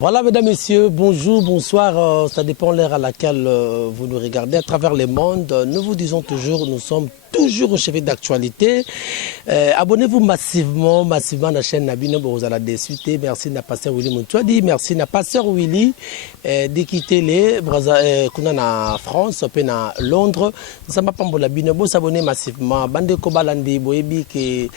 Voilà, mesdames, messieurs, bonjour, bonsoir. Ça dépend de l'heure à laquelle vous nous regardez à travers le monde. Nous vous disons toujours, nous sommes toujours au chevet d'actualité. Abonnez-vous massivement à la chaîne Nabino Borozala Dessuité. Merci à Pasteur Willy Moutouadi. Merci à Pasteur Willy de quitter les en France, à Londres. Nous sommes pas Bino. Vous abonnez massivement. Bande Kobalandi, Boebi, qui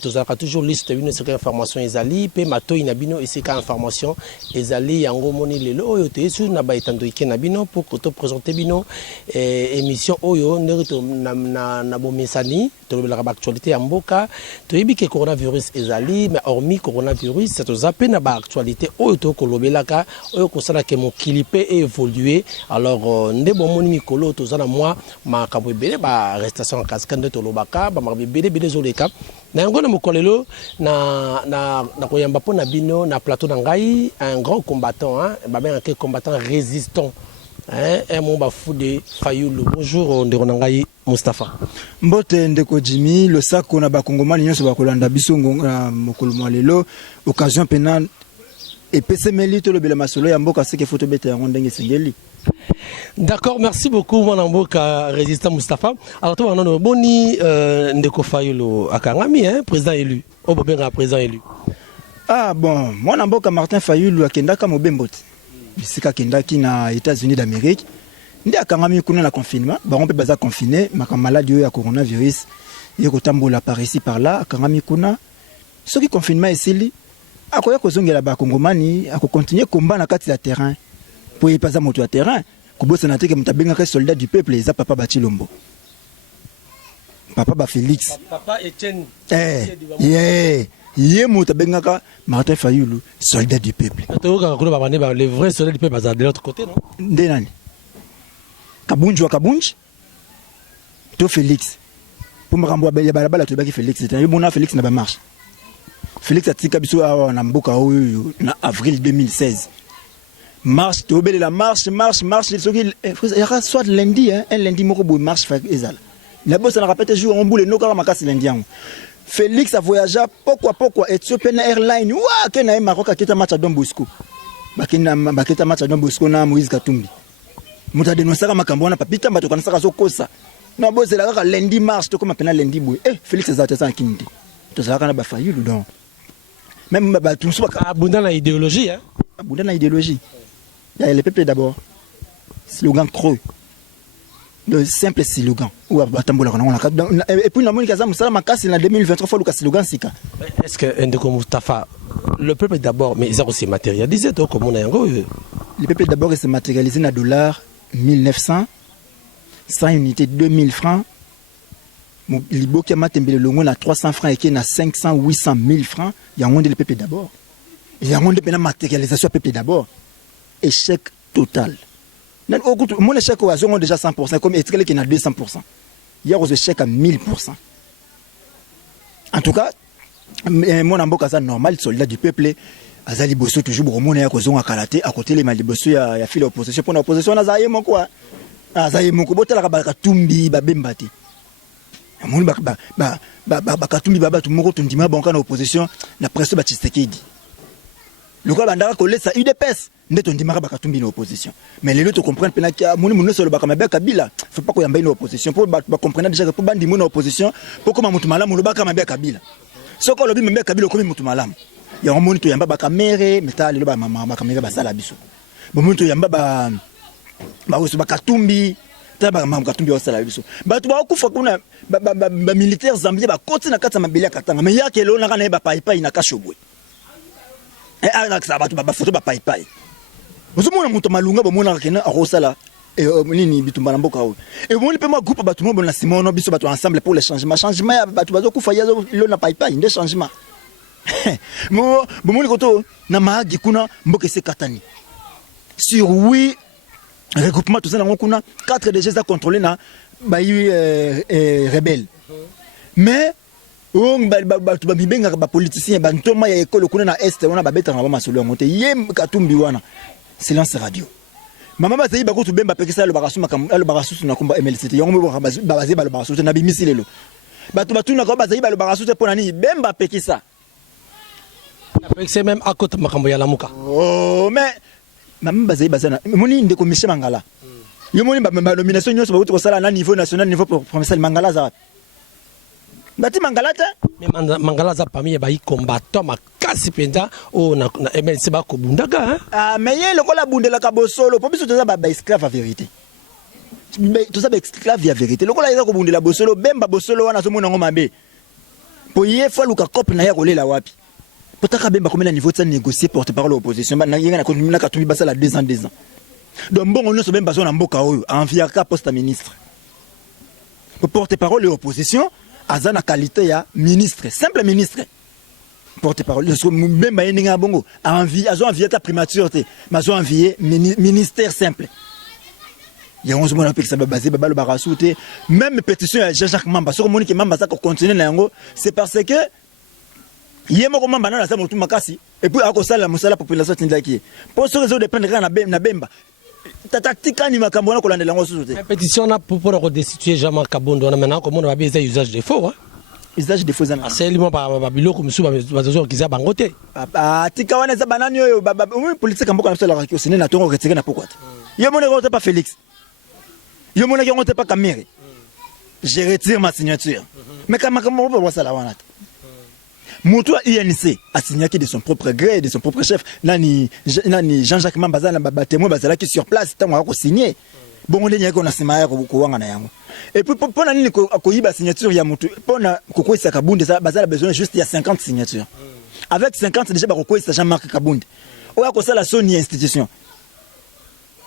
tous toujours liste une série d'informations. Ezali, P. Mato, Inabino, ici, information. Ezali, Yango Moni, Lelo, Oyo, Tesu, Nabaitando, Ikenabino, pour te présenter Bino, émission Oyo, Nerito, na bomesani to la actualité en boka to yebi ke coronavirus ezali mais hormis coronavirus c'est aux appels na ba actualité oyo to kolobelaka oyo kosala ke mon clipé évoluer alors nde bomoni mikolo to zana moi makambo ebele ba restation en cascade to lobaka ba makambo ebele zoleka na ngona mokolelo na koyamba po na bino na plateau na ngai un grand combattant hein ba ben un combattant résistant. Un mon bafou de Fayoulou. Bonjour, Nderonangaï Mustafa. Mbote Ndeko Jimmy, le sac qu'on a bakongoma l'union sur Bakolanda Bisongo Mokoloma Lelo, occasion pénale et PC Melito le Belamasolo Yamboka c'est que photo bête en Rondeng Singeli. D'accord, merci beaucoup mon amboka résistant Mustafa. Alors toi on a boni Ndeko Fayoulou Akangami hein, président élu. Au Bobenga président élu. Ah bon, mon amboka Martin Fayoulou akendaka mobembote. Bisika kendaki na États-Unis d'Amérique ndi akangami kuna na confinement ba on peut baza confiné maka maladie ya coronavirus yeko tambola par ici par là akangami kuna soki confinement esili akoya kozongela ba kongomani ako continuer combat na kati ya terrain pour y passer moto ya terrain kubosa na teke mutabenga ka soldat du peuple eza papa Batilombo papa ba Félix papa Etienne Yé Moutabengaka, Martin Fayoulou, soldat du peuple. Les vrais soldats du peuple, de l'autre côté, non? Denani. Kabunjwa Kabunj, to Félix. Pour me rembourser, il y a balabala, tu vas Félix. C'est un bon Félix n'a pas marché. Félix a tika biso en Amboka en avril 2016. Marche, tu obéis la marche. Il y aura soit lundi, un lundi, morobo marche, ezal. La bosse, on répète toujours, on boule, nos caramakas lundi. Félix a voyagé pourquoi Ethiopian Airlines wa kena Maroc akita match à Don Bosco bakita match à Don Bosco na Moïse Katumbi muta denosaka makambo na papita mbato kana saka sokosa na bozela ka lundi marche to comme pena lundi boy Félix za tesa kindi to zaka na ba Fayoulou donc même ba tout so abondant la idéologie hein abondant la idéologie il y a le peuple d'abord slogan creux le simple slogan ou atambola kana et puis na moni kaza musala makasi na 2023 fois le slogan sika. Est-ce que Ndeko Mustafa le peuple d'abord mais ils ont aussi matérialisé donc comme on a le peuple d'abord s'est matérialisé na dollar 1900 100 unités 2000 francs liboki matembele longo na 300 francs et qui na 500 800 1000 francs il y a monde le peuple d'abord il y a monde pena matérialisation peuple d'abord échec total. Mon échec au hasard déjà 100%, comme Etrele qui n'a 200%. Hier, aux échecs à 1000%. En tout cas, mon amboka ça normal, soldat du peuple, Azali Bosso toujours au monde à cause à karaté, à côté les Malibosso, il y a fait l'opposition. Pour l'opposition, on a zaïe mon quoi. Azaïe mon quoi, la rabaka tumbi, babembati. Mon bakatumbi baba tout moko tundima banka na opposition, la presse Batistekedi. Le quoi bandara collé ça UDPS. Ndeto ndimaka bakatumbi na opposition mais les autres comprennent pena kia moni muno solo bakamabe kabila faut pas ko yamba une opposition pour ba comprendre déjà que pour bandi muno opposition pour comment mutu malamu lo bakamabe kabila soko lobi membe kabila ko mutu malamu ya moni to yamba bakamere metali lo ba mama bakamere basala biso bo mutu yamba ba usu bakatumbi ta ba mama katumbi osala biso batu ba okufa kuna ba militaire zambie ba koti na kata mabele katanga mais yake lo na kana ba paipai na kashobwe ana ka batu ba photo ba paipai. Vous avez un malunga, vous avez un rosala, et vous avez un mboka. Et vous avez un groupe de ensemble pour les changements. Changement, vous avez un changement, des changements. Vous avez un katani. Sur 8 regroupements, tout ça, 4 déjà contrôlés na rebelles. Mais, les politiciens, les écoles, les est, on a des masolo, yem katumbi wana. Silence radio. Maman bazayi bakoto bemba pekisa le barasuma kam le barasusu na komba MLCT. Yongo babazi ba le barasusu na bimisi lelo. Batu na ko bazayi ba le barasusu pona ni bemba pekisa. C'est même à côté de Makambo Yalamuka. Oh, mais Maman Bazaï Bazana, Moni de commission Mangala. Il y a une nomination à niveau national, niveau provincial Mangala Zara. Bati Mangala, mais Mangala za parmi les combattants, ma casse penda, oh, na MLC Bako Bundaga. Ah, mais il y a le cola Bundela Kabosolo, pour que tu aies esclave à vérité. Tout ça, esclave à vérité. Le cola est Bundela Bosolo, Bemba Bosolo, on a ce monde en Mambe. Pour y aller, il faut que cop na rolé la wapi. Pour ta Bemba, combien de niveau de négocier porte-parole de l'opposition, il y a continué à tomber à 2 ans. Donc, bon, on a même besoin d'un Mboka en via poste à ministre. Pour porte-parole de l'opposition, Azana qualité ya ministre, simple ministre. Porte-parole, même Bayeninga Bongo, a envié ta primature, mais a envié ministère simple. Il y a 11 mois que ça va baser Babalo Barasouté, même pétition à Jean-Jacques Mamba, sur Monique Mamba, ça continue, c'est parce que il y a un Mamba dans la salle Makasi, et puis à cause de la population Tindaki. Pour ce réseau de peine, na Bemba. La pétition pour destituer Jean-Marc Kabondo, maintenant, comment on va bien usage des faux. Usage des faux. C'est seulement par Babilo comme sous Bazozo qui a bangoté. Ah, Tikawana Zabanani, politique en beaucoup de la région, c'est n'a retiré na pourquoi. Yo mon ne pas Félix. Yo mon ne pas Caméré. Je retire ma signature. Mais comment on peut voir ça là? Moutoua INC a signé de son propre gré, de son propre chef. Nani Jean-Jacques Mambazana témoin Bazala qui sur place, tant qu'on a signé. Bon, on est qu'on a signé et puis pour nani koyiba signature ya Moutou, pour na Koko Sakabunde, Bazala besoin juste il y a 50 signatures. Avec 50 déjà Koko Jean-Marc Kabunde. On a ça la Sony institution.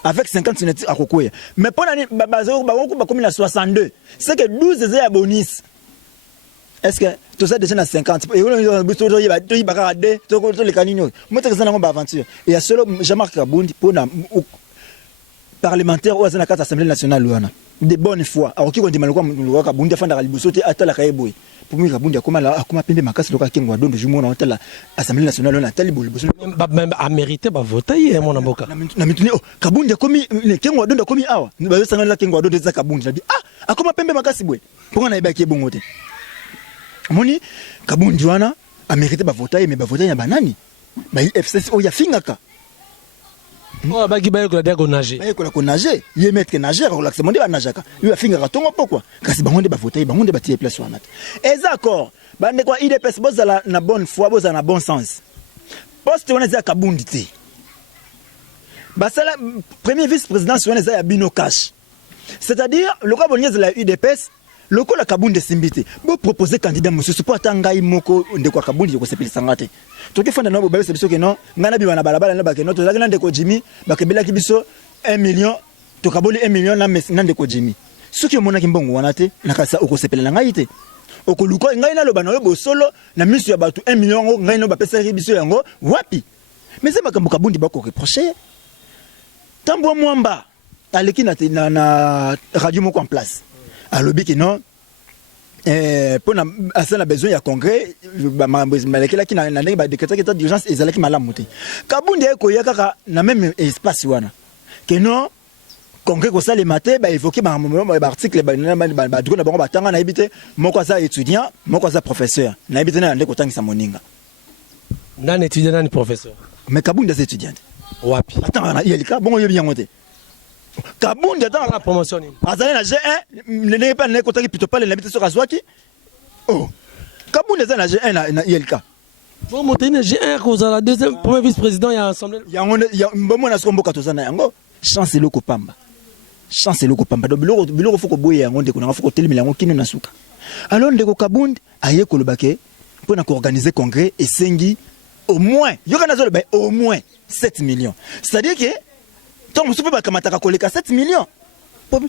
Avec 50 signatures à Koko. Mais pour nani Bazala comme la 62, c'est que 12 est bonus. Est-ce que tout ça déjà à 50? Et on a les canines. Moi, c'est une aventure. Et il y a seulement Jean-Marc Kabundi pour parlementaire ou à l'Assemblée nationale. De bonne foi. Alors, qui ont dit que Kabundi a fait la libosoté à la Kaeboui. Pour moi, Kabundi a comment peine ma casse local qui m'a donné du monde à l'Assemblée nationale. On a tel libosoté. Même à mériter, va voter, mon avocat. Kabundi a commis les Kengo donne commis awa. Nous avons la Kengo donne des Kabundi. Je dis, ah, comment peine ma casse boui? Pourquoi on a ébaqué bon côté? Moni Kabundi wana a mérité ba voter mais ba voter ya banani ba FCC o ya fingaka oh ba ki ba ko la ko nager ba ko nager ye maître nageur relax monde ba najaka yo fingaka tongo pokwa kasi bango de ba voter bango de ba tie place wana et d'accord ba ne kwa IDPS bozala na bonne foi bozala na bon sens poste wana za Kabundi te ba sala premier vice-président wana za ya Bino Cash, c'est-à-dire le quoi bonnier de la UDPS. Le coup la Kabundi simbité. Vous proposez candidat monsieur c'est pas tangai moko de quoi Kabundi ko sepeli sangate. To ke fanda no bo c'est biso ke non ngana bi wana balabala na ba ke no to zakana de ko Jimmy ba ke bela ki biso 1 million to kaboli 1 million na mes na de ko Jimmy. Soki mona ki mbongo wana te na kasa oko sepeli na ngai te. Oko luko ngai na loba na yo bo solo na misu ya batu 1 million ngo ngai no ba pesa ki biso yango wapi. Mais c'est makambo Kabundi ba ko reprocher. Tambo mwamba aleki na radio moko en place. À l'objet que non, pour la besoin de congrès, qui n'a décrété l'état d'urgence et qui m'a monté. Kabundi a na même espace que non, congrès que ça les matin, évoqué article, na habité, mon quoi étudiant, mon quoi professeur, na habité na ndeko tangi sa moninga. Nan étudiant nan professeur. Mais Kabundi est étudiant. Wapi. Attends, il y a le cas, bon il est bien monté. Kabundi attend la promotion. Azali na G1, ne pas ne kotaki plutôt pas l'habité sur Azwaki. Oh. Kabundi est na G1 na ILK. Bon monter na G1 cause la deuxième premier vice-président ya assemblée. Ya mbomona skombo katozana yango. Chance loko pamba. Chance loko pamba. Do biloko foko boye yango ndeko na foko telemela yango kino na suka. Alors ndeko Kabundi aye kolobake pour na organiser congrès et sengi au moins, yokana zo le au moins 7 millions. C'est-à-dire que tant que vous pouvez 7 millions pour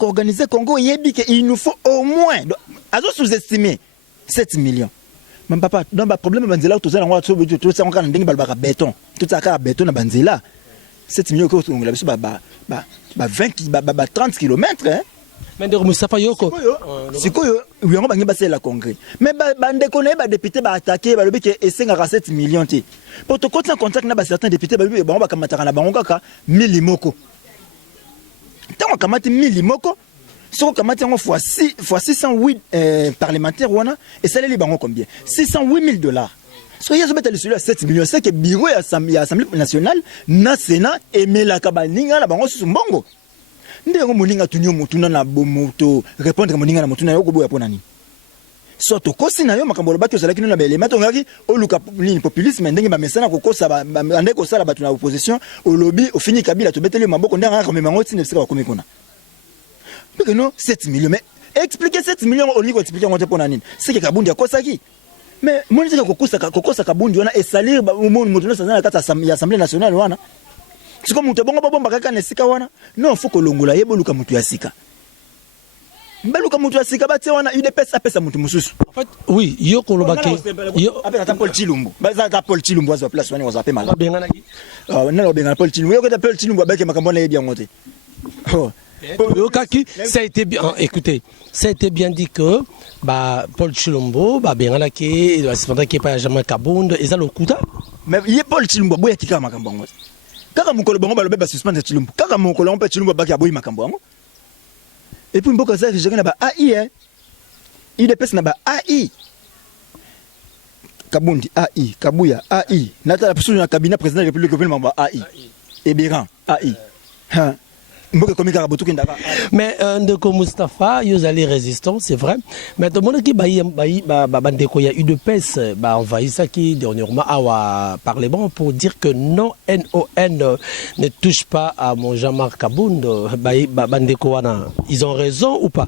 organiser Congo, il nous faut au moins, à sous-estimer 7 millions. Mon papa, dans le problème, tout ça, on a béton, tout ça, béton, 7 millions, 30 km. Mais de Moustapha Yoko, c'est quoi, oui, on va passer la congrès. Mais les députés vont attaquer, et 7 millions. Pour te continuer en contact avec certains députés, on va commencer 1000 moko. Tant qu'on a 1000 moko, si on a fois 608 parlementaires, et ça les combien $608 000. So il y a ce 7 millions, c'est que bureau ya Assemblée nationale na Sénat et melaka baninga na bango susu mbongo. Ndeko moninga tunyo mutuna na bomoto répondre moninga na mutuna yo koboya pona nini. So to kosi na yo makambo lobaki ozalaki na bele matongaki oluka ligne populisme ndenge ba mesana kokosa ba ndeko sala batu na opposition au lobby au fini Kabila to beteli maboko ndanga ka memango tine sika bakomi kuna. Parce que non 7 millions mais expliquer 7 millions au lieu expliquer ngote pona nini. C'est que Kabundi akosaki. Mais moi je dis que kokosa Kabundi wana esalir monde mutuna sana kata ya Assemblée nationale wana. C'est comme mutu bongo bomba kaka na sika wana. Non faut que longola yebo luka mutu ya sika. Baluka mutu asika bati wana UDPS apesa mutu mususu. En fait, oui, yo kolobaki. Yo apela ta Paul Chilumbu. Baza ta Paul Chilumbu azo place wani wazape mala. Benganaki. Na benga Paul Chilumbu. Yo ko Paul Chilumbu abeke makambo na yebi ngote. Oh. Kaki, ça a été bien. Écoutez, ça a été bien dit que Paul Chilombo, benganaki, cependant qui pas jamais Kabund, et ça le kuta. Mais il est Paul Chilumbu boya kika makambo ngote. Kaka mukolo bongo balobe ba suspendre Chilumbu. Kaka mukolo on peut Chilumbu baki aboyi makambo ngo. Et puis mboka za kijana ba AI hein. UDPS na ba AI. Kabundi AI, Kabuya AI. Nata la personne na cabinet président de la République gouvernement ba AI. Ebiran AI. Ha. Mboka komi karabotu kindaka. Mais ndeko Mustafa, yo allez résistant, c'est vrai. Mais tout le monde qui bandeko ya UDPS envahi ça qui dernièrement à parlement pour dire que non NON ne touche pas à mon Jean-Marc Kabound bandeko wana. Ils ont raison ou pas?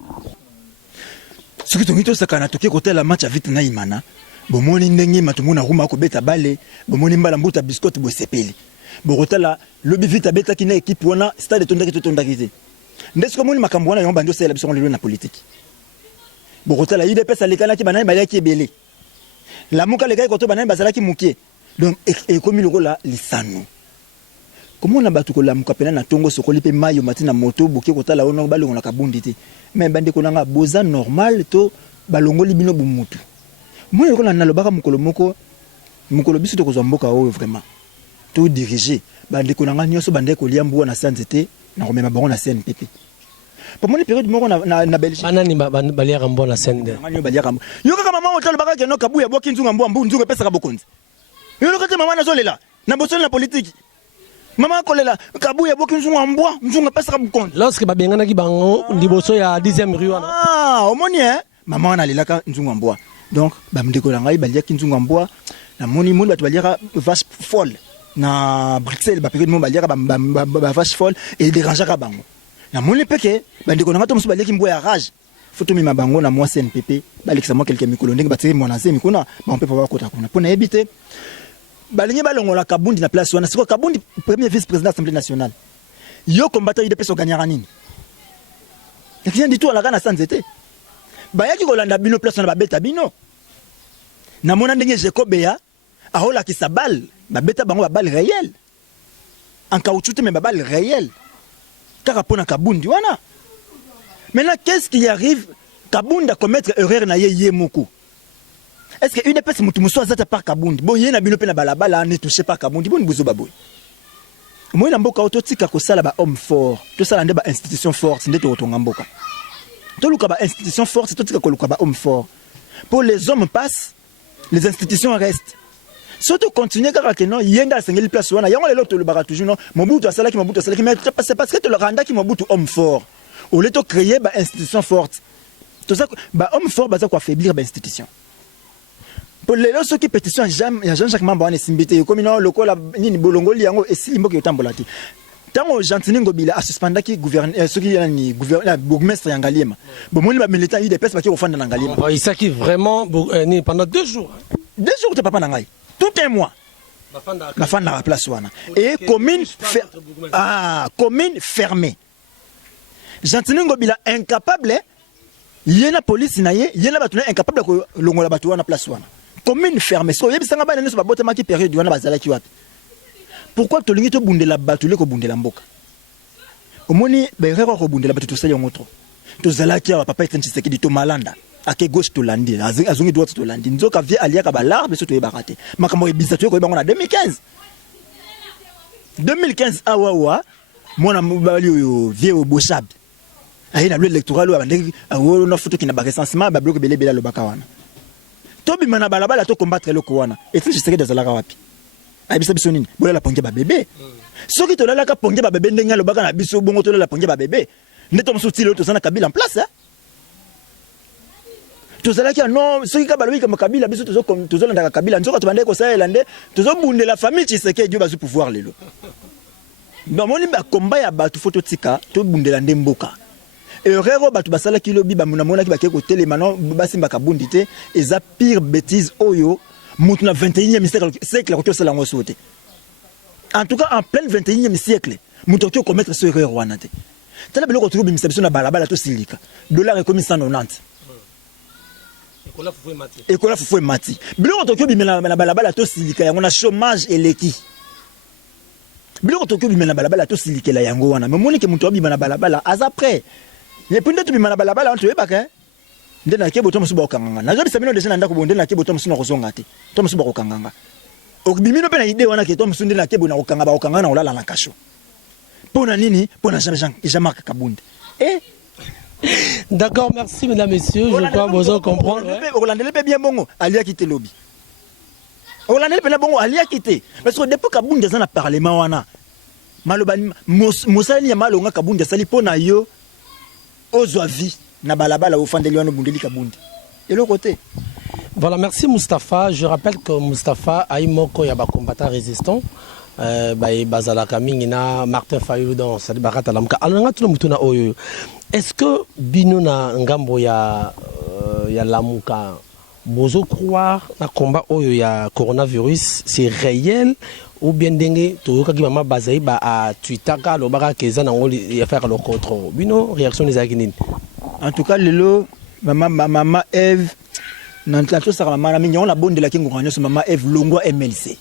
Ce qui tongito sakana toke côté la match vite na imana. Bomoni ndenge matumuna ruma ko beta bale, bomoni mbala mbuta biscotte bo sepeli. Borotala lobby vite abeta ki na équipe wana stade tondaki to tondaki. Ndesko moni makambo wana yomba ndio sala biso lelo na politique. Borotala UDPS alekana ki banani balaki ebele. La muka lekai ko to banani bazalaki mukie. Donc et comme le la lisano. Comment on a battu ko la muka pena na tongo sokoli pe mayo matina moto buke ko tala ono balongo na kabundi te. Mais bande ko nanga boza normal to balongo libino bumutu. Moi ko na lobaka mukolo moko mukolo biso to ko zomboka o vraiment. Tout dirigé bande ko nanga nyoso bande ko liambu na santé na ko mema bango na CNPP. Pour mon période moko na Belgique. Banani balia rambo na CND. Ngani balia rambo. Yo kaka mama otalo baka ke no kabuya boki nzunga mbu nzunga pesa ka bokonzi. Yo lokate mama na zolela na bosole na politique. Mama kolela kabuya boki nzunga pesa ka bokonzi. Lorsque babengana ki bango liboso ya 10e rue wana. Ah, omoni mama na lelaka nzunga mbwa. Donc bamdeko la ngai balia ki nzunga mbwa na moni batu balia vache folle. Na Bruxelles ba période mo balia ba vache folle et déranger ka bango. Na moni peke bandeko na ngato musu balia ki mbwa ya rage. Faut mi mabango na moi CNPP balekisa moi quelques mikolo ndenge batiri mona se mikona ba on peut pas kota kuna pona ebite balingi balongola Kabundi na place wana siko Kabundi premier vice-président de l'Assemblée nationale yo combattant UDPS gagnera nini et rien du tout ala kana sans été ba yaki kolanda bino place wana ba beta bino na mona ndenge Jekobeya ahola ki sabal ba beta bango ba balle réelle en caoutchouc mais ba balle réelle car pona Kabundi wana. Maintenant, qu'est-ce qui arrive? Kabundi a commettre erreur na ye moko. Est-ce que une personne mutu muso azata par Kabundi? Bon, yena bino pe na balabala ne touché pas Kabundi. Bon buzo baboy. Moi na mboka ototika ko sala ba homme fort. To sala nde ba institution forte nde to tonga mboka. To luka ba institution forte to tika ko luka ba homme fort. Pour les hommes passent, les institutions restent. Surtout continuer car que non yenda sengeli place wana yango lelo to le bara toujours non Mobutu asalaki mais c'est parce que to le randa ki Mobutu homme fort. Au lieu de créer une institution forte. Tout ça, homme fort, ça quoi affaiblir l'institution. Pour les gens qui pétition, Jean-Jacques Mamba, Simbité, comme le col, ni Bolongo, Liango, et si l'imbo qui est tambolati. Tant Gentini Ngobila a suspendu qui gouverne, ceux qui ont gouverne, bourgmestre Yangaliem. Bon, moi, militant, il y a des personnes qui ont fait dans Yangaliem. Il s'est vraiment pendant 2 jours. 2 jours, tu n'as pas Nangai. Tout un mois. La fin de la place. Et commune fermée. Gentini Ngobila incapable, yena police naye, yena batuna incapable ko longola batu wana place wana. Commune fermée. So yebisanga ba neso ba botema ki période wana bazala ki wapi. Pourquoi to lingi to bundela batu le ko bundela mboka. Omoni ba rero ko bundela batu to sala ngotro. To zala ki wa papa etenchise ki to malanda. Ake gauche to landi, azungi droite to landi. Nzoka vie alia ka ba larbe so to e barate. Makambo e bizatu ko bango na 2015. 2015 awa mona mobali yo vie au Bochab. Aïe na loi électorale ou abandé na photo qui n'a pas recensement ba bloc belé bela le bakawana. tobi mana balabala to combattre le koana et tu sais que des alaka wapi abisa biso nini bola la ponge ba bébé soki to la ka ponge ba bébé ndenga lo baka na biso bongo to la ponge ba bébé neto msuti lo to sana kabila en place to zala ki non soki ka balobi ka makabila biso to zo ndaka kabila nzoka to bande ko sa elande to zo bunde la famille Tshisekedi Dieu bazu pouvoir lelo non moni ba combat ya batu photo tika to bundela ndemboka erreur batu basala ki lobi ba muna mona ki ba ke ko télé maintenant basimba ka bundité eza pire bêtise oyo mutu na 21e siècle ko to sala ngo sote en tout cas en plein 21e siècle mutu ko commettre ce erreur wana te tala biloko to bi misabiso na balabala to silika dollar est comme 190 ekola fufu mati biloko to bi na balabala to silika yango na chômage eleki biloko to bi na balabala to silika la yango wana mais moni ke mutu bi na balabala aza prêt et puis ndetu bi na balabala on te yebaka ndena ke boto musu ba okanganga na zobi sabino déjà ndako bonde na ke boto musu na kozonga te to musu ba okanganga okbimino pe na idée wana ke to musu ndena ke bona okanga ba okanganga na olala na kasho pona nini pona jamais kabunde D'accord, merci mesdames, messieurs, je crois que vous comprendre. Olandele pe bien bongo alia quitté lobby. Olandele pe bongo alia quitté parce que depuis kabunde za na parlement wana maloba mosali ya malonga kabunde sali pona yo ozwa vie na balabala ofandeli wana bundeli kabunde et le côté. Voilà, merci Moustapha. Je rappelle que Moustapha a eu moko ya ba combattant résistant. Bazala Kamingina, Martin Fayulu dans Sadi Barata Lamka. Alors, est-ce que Bino na Ngambo ya Lamuka, Bozo croire na combat oyo ya coronavirus, c'est réel ou bien dengue, Toyoka qui m'a basé à Twitter, le Bara Keza na ngoli faire le contrôle. Bino, réaction des Aguinines. En tout cas, Lelo, maman Eve, Nantato Saramana Mignon, la bonne de la King maman Eve Longwa MLC.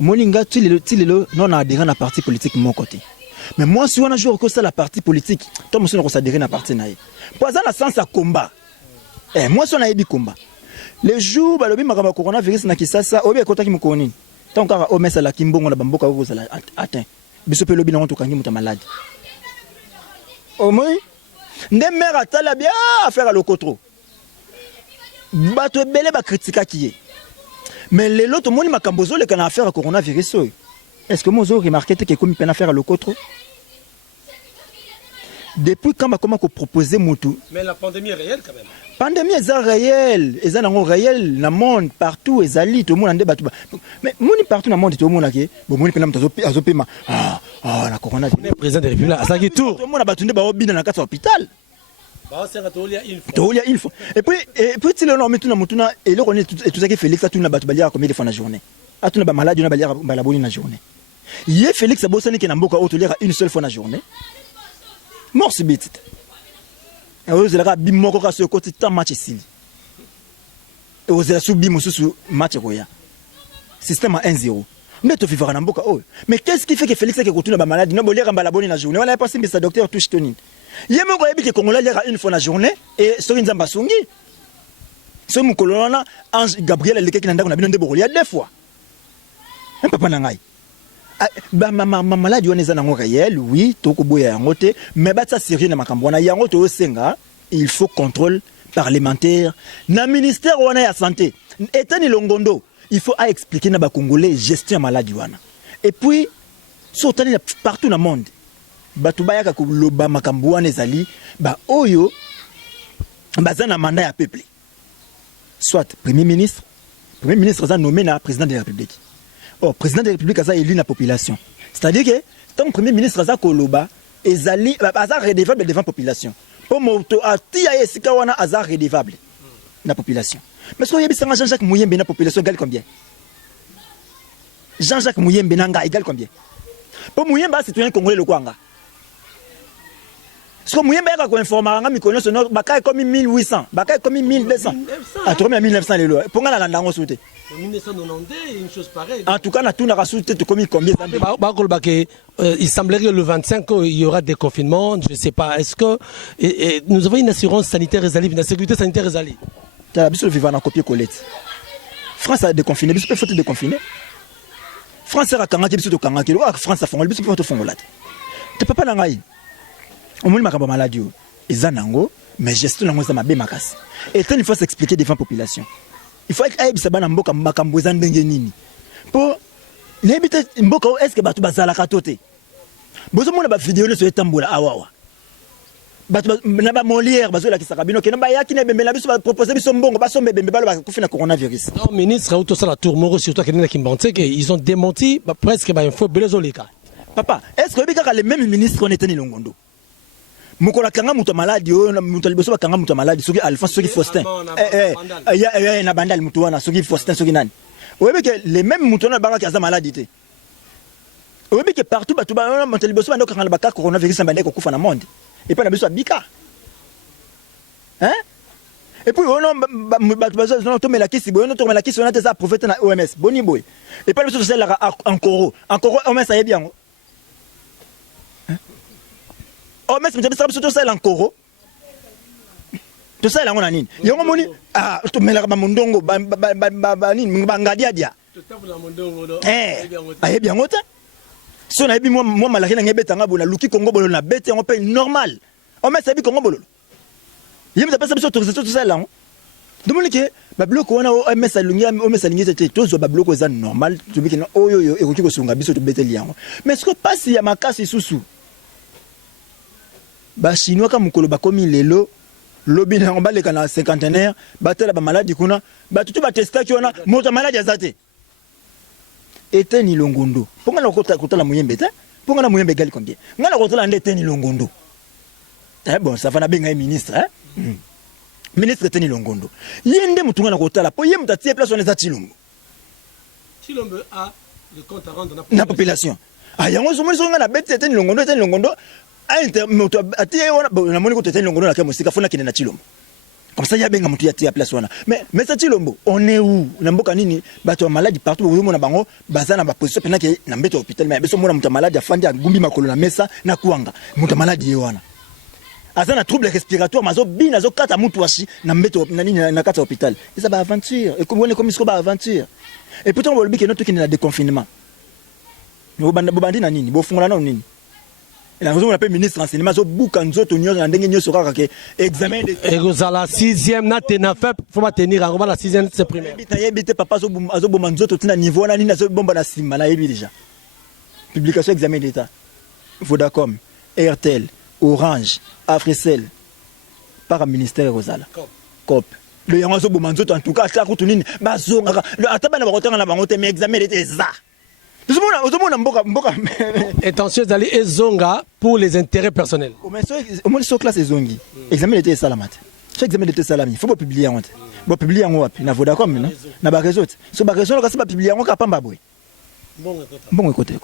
Moninga tilelo non adhéré na parti politique mon côté mais moi si on a joué que ça la parti politique toi monsieur on s'adhérer na parti naïe pour ça na sens à combat moi si on a eu combat les jours balobi makamba coronavirus na kisasa obi ekota ki mukoni tant ka o mesa la kimbongo na bamboka ko ça atteint biso pe lobi na to kangi muta malade au moins nde mère atala bien affaire à lokotro bato belé ba critique qui mais les autres monde makambozo le kana affaire coronavirus est-ce que moi j'ai remarqué que comme peine affaire le contre depuis quand comment ko proposer mutu mais la pandémie est réelle quand même pandémie est réelle est nango réelle na monde partout ezali tout le monde ande batu mais moni partout na monde tout le monde ke bon moni pena mtazo azopema la coronavirus président de la République à ça tour tout le monde batu nde ba obina na kati hôpital une fois. Et puis tu le nom metuna mutuna et le connaît tout ça que Félix a tout na batu balia combien de fois na journée. A tout na ba malade na balia balaboni na journée. Yé Félix a bossani que na mboka auto lire une seule fois na journée. Mort subite. Et vous allez bimoko ka ce côté tant match ici. Et vous allez subir mususu match koya. Système à 1-0. Mais tu vivras na mboka oh. Mais qu'est-ce qui fait que Félix a que continue ba malade na bolia balaboni na journée. On a pas simbi sa docteur touche Tony. Yemoko yebi ke Congolais lira une fois na journée et soki nzamba songi so mukolona Ange Gabriel le keki na ndako na bino ndebo ya deux fois un papa na ngai ba maladi on eza nango réel oui toko boya yango te mais ba tsa sérieux na makambo na yango to senga il faut contrôle parlementaire na ministère wana ya santé etani longondo il faut à expliquer na ba Congolais gestion maladie wana et puis sotani partout dans le monde batu bayaka ko loba makambo wana ezali ba oyo bazana mandat ya peuple soit premier ministre ça nommé na président de la République président de la République ça élu na population c'est-à-dire que tant premier ministre ça ko loba ezali baza redevable devant population pour moto atia esika wana aza redevable na population mais so yebi sanga Jean-Jacques Muyembe na population égal combien Jean-Jacques Muyembe nanga égal combien pour Muyembe citoyen congolais le kwanga. Ce que Muyembe a informé, mi connaît son baka comme 1800, baka comme 1200. À 1900 les lois. Pour nga la ndango souté. 1990 une chose pareille. En tout cas na tout na souté to comme combien ça. Il semblerait que le 25 il y aura des confinements, je sais pas. Est-ce que nous avons une assurance sanitaire résalée, une sécurité sanitaire résalée? Ta biso vivant en copier collette. France a déconfiné, biso peut faut déconfiner. France a kanga biso to kanga ki. France a fongol biso peut to fongolat. Te papa na ngai. On m'a maladie. nango mais gestion nango ça mabe makasi et il faut s'expliquer devant population il faut être ça bana mboka makambo za ndenge nini po nebite mboka est-ce que batu bazala katote bozo mona ba vidéo ne so etambola awawa batu na ba Molière bazo la kisaka bino kena ba yaki ne bembela biso ba proposer biso mbongo ba sombe bembe balo ba kufina coronavirus non ministre auto ça la tour moro surtout que Kimbanté que ils ont démenti presque ba info belezolika papa est-ce que bika les mêmes ministres on était ni longondo mukola kanga muto maladi o muto liboso ba kanga muto maladi soki Alphonse soki Faustin ya na bandal muto wana soki Faustin soki nani oui mais que les mêmes muto na banga kaza maladi te oui mais que partout ba tuba muto liboso ba ndokanga ba coronavirus ba ndeko kufa na monde et pas na biso bika hein et puis on non to mela kisi bono to mela kisi on a des prophètes na OMS boni boy et pas biso c'est là encore OMS ça y est bien OMS mtebisa biso to ça encore to ça là on a nini yongo moni to mela ba mondongo ba nini ba ngadiadia to tabula mondongo do aye bien ngota si on a dit moi malaki na ngebetanga bona luki Congo bolo na bete on paye normal on met ça bi Congo bolo yemi ta pesa biso autorisation tout ça là demoni ke ba bloko wana o MS alungi o MS alingi te tozo ba bloko za normal to bi ke oyo ekoki ko sunga biso to beteli yango mais ce que passe ya makasi susu ba chinois ka mukolo ba komi lelo lobi na ngomba leka na cinquantenaire batela ba maladie kuna ba tutu ba testa ki wana moto maladie azate Eteni Longondo. Pourquoi on a côté la moyenne bête? Pourquoi on a moyenne bégal combien? On a côté la Eteni Longondo. Eh bon, ça va na bien un ministre, hein? Ministre Eteni Longondo. Yende mutunga na côté la po yem tatie place on est à Chilombo. Chilombo a le compte à rendre na population. Ah yango so mo so na bête Eteni Longondo a inter moto atie on a moni côté Eteni Longondo na ka musika fona kine na Chilombo. Comme ça, il y a bien un petit place. Mais ça, Chilombo, on est où? Namboka nini, bato malade partout, où on a bango, bazana ba position, pendant que n'ambete hôpital, mais beso mona muta malade, afandi a gumbi makolo na mesa, na kuanga, muta malade yewana. Azana trouble respiratoire, mazo bin, azo kata mutu washi, n'ambete na kata hôpital. Et ça va aventure. Et comme on est comme ça, aventure. Et pourtant, on va le dire que notre qui est dans le déconfinement. Bobandi na nini, bofungola na nini. Et la raison on appelle ministre renseignement so buka nzoto nyo na ndenge nyo sokaka ke examen de la 6e na tena fait faut pas tenir en la 6e c'est primaire bité papa so boma nzoto tina niveau na nini so bomba na simba na yebi déjà publication examen d'état Vodacom Airtel Orange Africell par ministère Rosala COP le yango so boma nzoto en tout cas ta kutu nini bazonga le atabana bakotanga na bango te mais examen d'état ça. Attention d'aller ezonga pour les intérêts personnels. Au moins sur classe ezongi. Examen d'été salamat. Chaque examen d'été salami. Il faut pas publier en honte. Bon publier en wapi na Vodacom non. Na ba réseau. So ba réseau ka pas publier en ka pamba boy. Bon écoutez.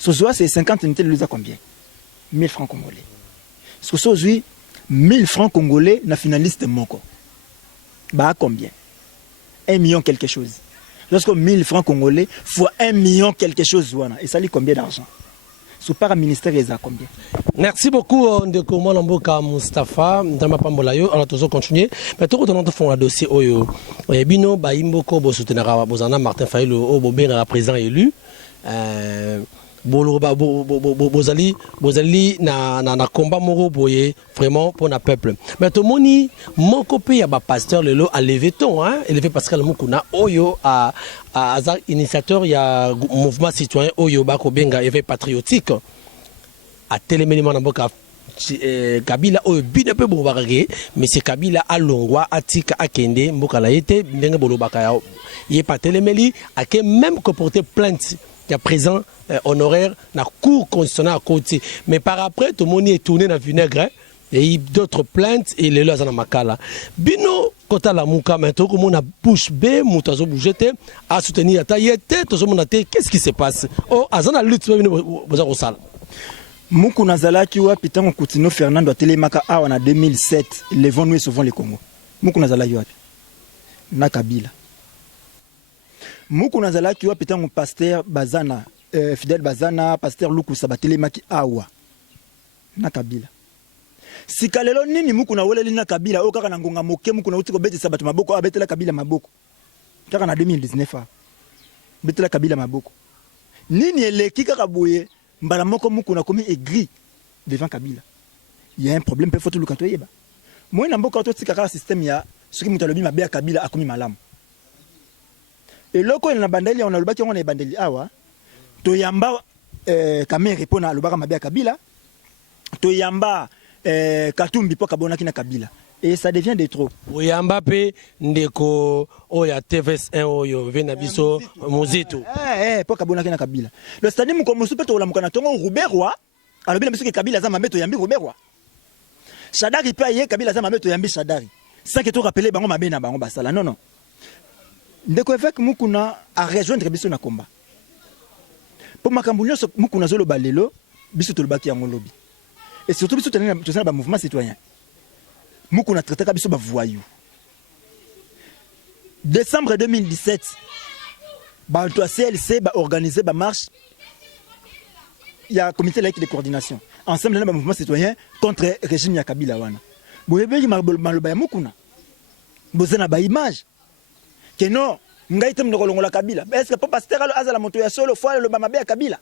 So c'est 50 unités de combien? 1000 francs congolais. So 1000 francs congolais na finaliste moko. Ba combien? 1 million quelque chose. Lorsque 1000 francs congolais fois 1 million quelque chose, et ça lit combien d'argent? Ce para-ministère, il a combien? Merci beaucoup, Ndeko Moulamboka Mustafa. Ndama Pambolayo, on a toujours continué. Mais tout le monde fait un dossier. Bino, Baïmboko, Bosutenara, Bozana, Martin Faylo, Bobera, président élu. Bozali na combat moro boye vraiment pour na peuple mais to moni mon copie ya ba pasteur lelo a levé ton hein élevé Pascal Mukuna oyo a initiateur ya mouvement citoyen oyo ba ko benga éveil patriotique a téléménement na boka Kabila oyo bide pe bobarage monsieur Kabila alongwa atika akende mboka la yete ndenge bolobaka ya ye pa télémeli a que même que porter plainte il y a présent honoraire na cour constitutionnelle à côté mais par après tout le monde est tourné dans vinaigre et il y a d'autres plaintes et les lois dans makala bino kota la muka maintenant comme on a bouche bé mutazo bougete à soutenir ta yete tout le monde qu'est-ce qui se passe oh azana lutte besoin au sala muku nazalaki wa pitango Coutinho Fernando atelemaka awa na 2007 levons nous sauvons le Congo muku nazalaki wapi na Kabila muku nazalaki wa pitango pasteur Bazana Fidel Bazana pasteur Lukusa batelemaki awa na Kabila sikalelo nini muku na weleli na Kabila o kaka na ngonga moke muku na utiko betisa bato maboko abetela Kabila maboko kaka na 2019 betela Kabila maboko nini eleki kaka boye mbala moko muku na komi aigri devant Kabila il y a un problème peut faut tout le katoyeba moi na mboka to tika système ya ce qui mutalobi mabe ya Kabila akomi malamu et loko na bandeli on a lobaki on na bandeli awa to yamba kamere pona lobaka mabe ya Kabila to yamba Katumbi po kabona kina Kabila et ça devient de trop oyamba pe ndeko oya TVS1 oyo vena biso muzito po kabona kina Kabila le stade mu komusu pe to la mukana tongo Ruberwa alors bien biso ke Kabila za mabe to yambi Ruberwa Shadari pa ye Kabila za mabe to yambi Shadari sans que to rappeler bango mabe na bango basala non ndeko avec mukuna a rejoindre biso na combat pour makambu nyonso mukuna zolo balelo biso to lobaki yango lobi et surtout biso to na ba mouvement citoyen mukuna traité biso ba voyou décembre 2017 ba to CLC ba organiser ba marche il y a un comité laïque de coordination ensemble dans le mouvement citoyen contre le régime ya Kabila wana boyebi maloba ya mukuna bozana ba image que non ngai tem ndoko longola Kabila est-ce que papa pasteur azala moto ya solo fois le mabe ya Kabila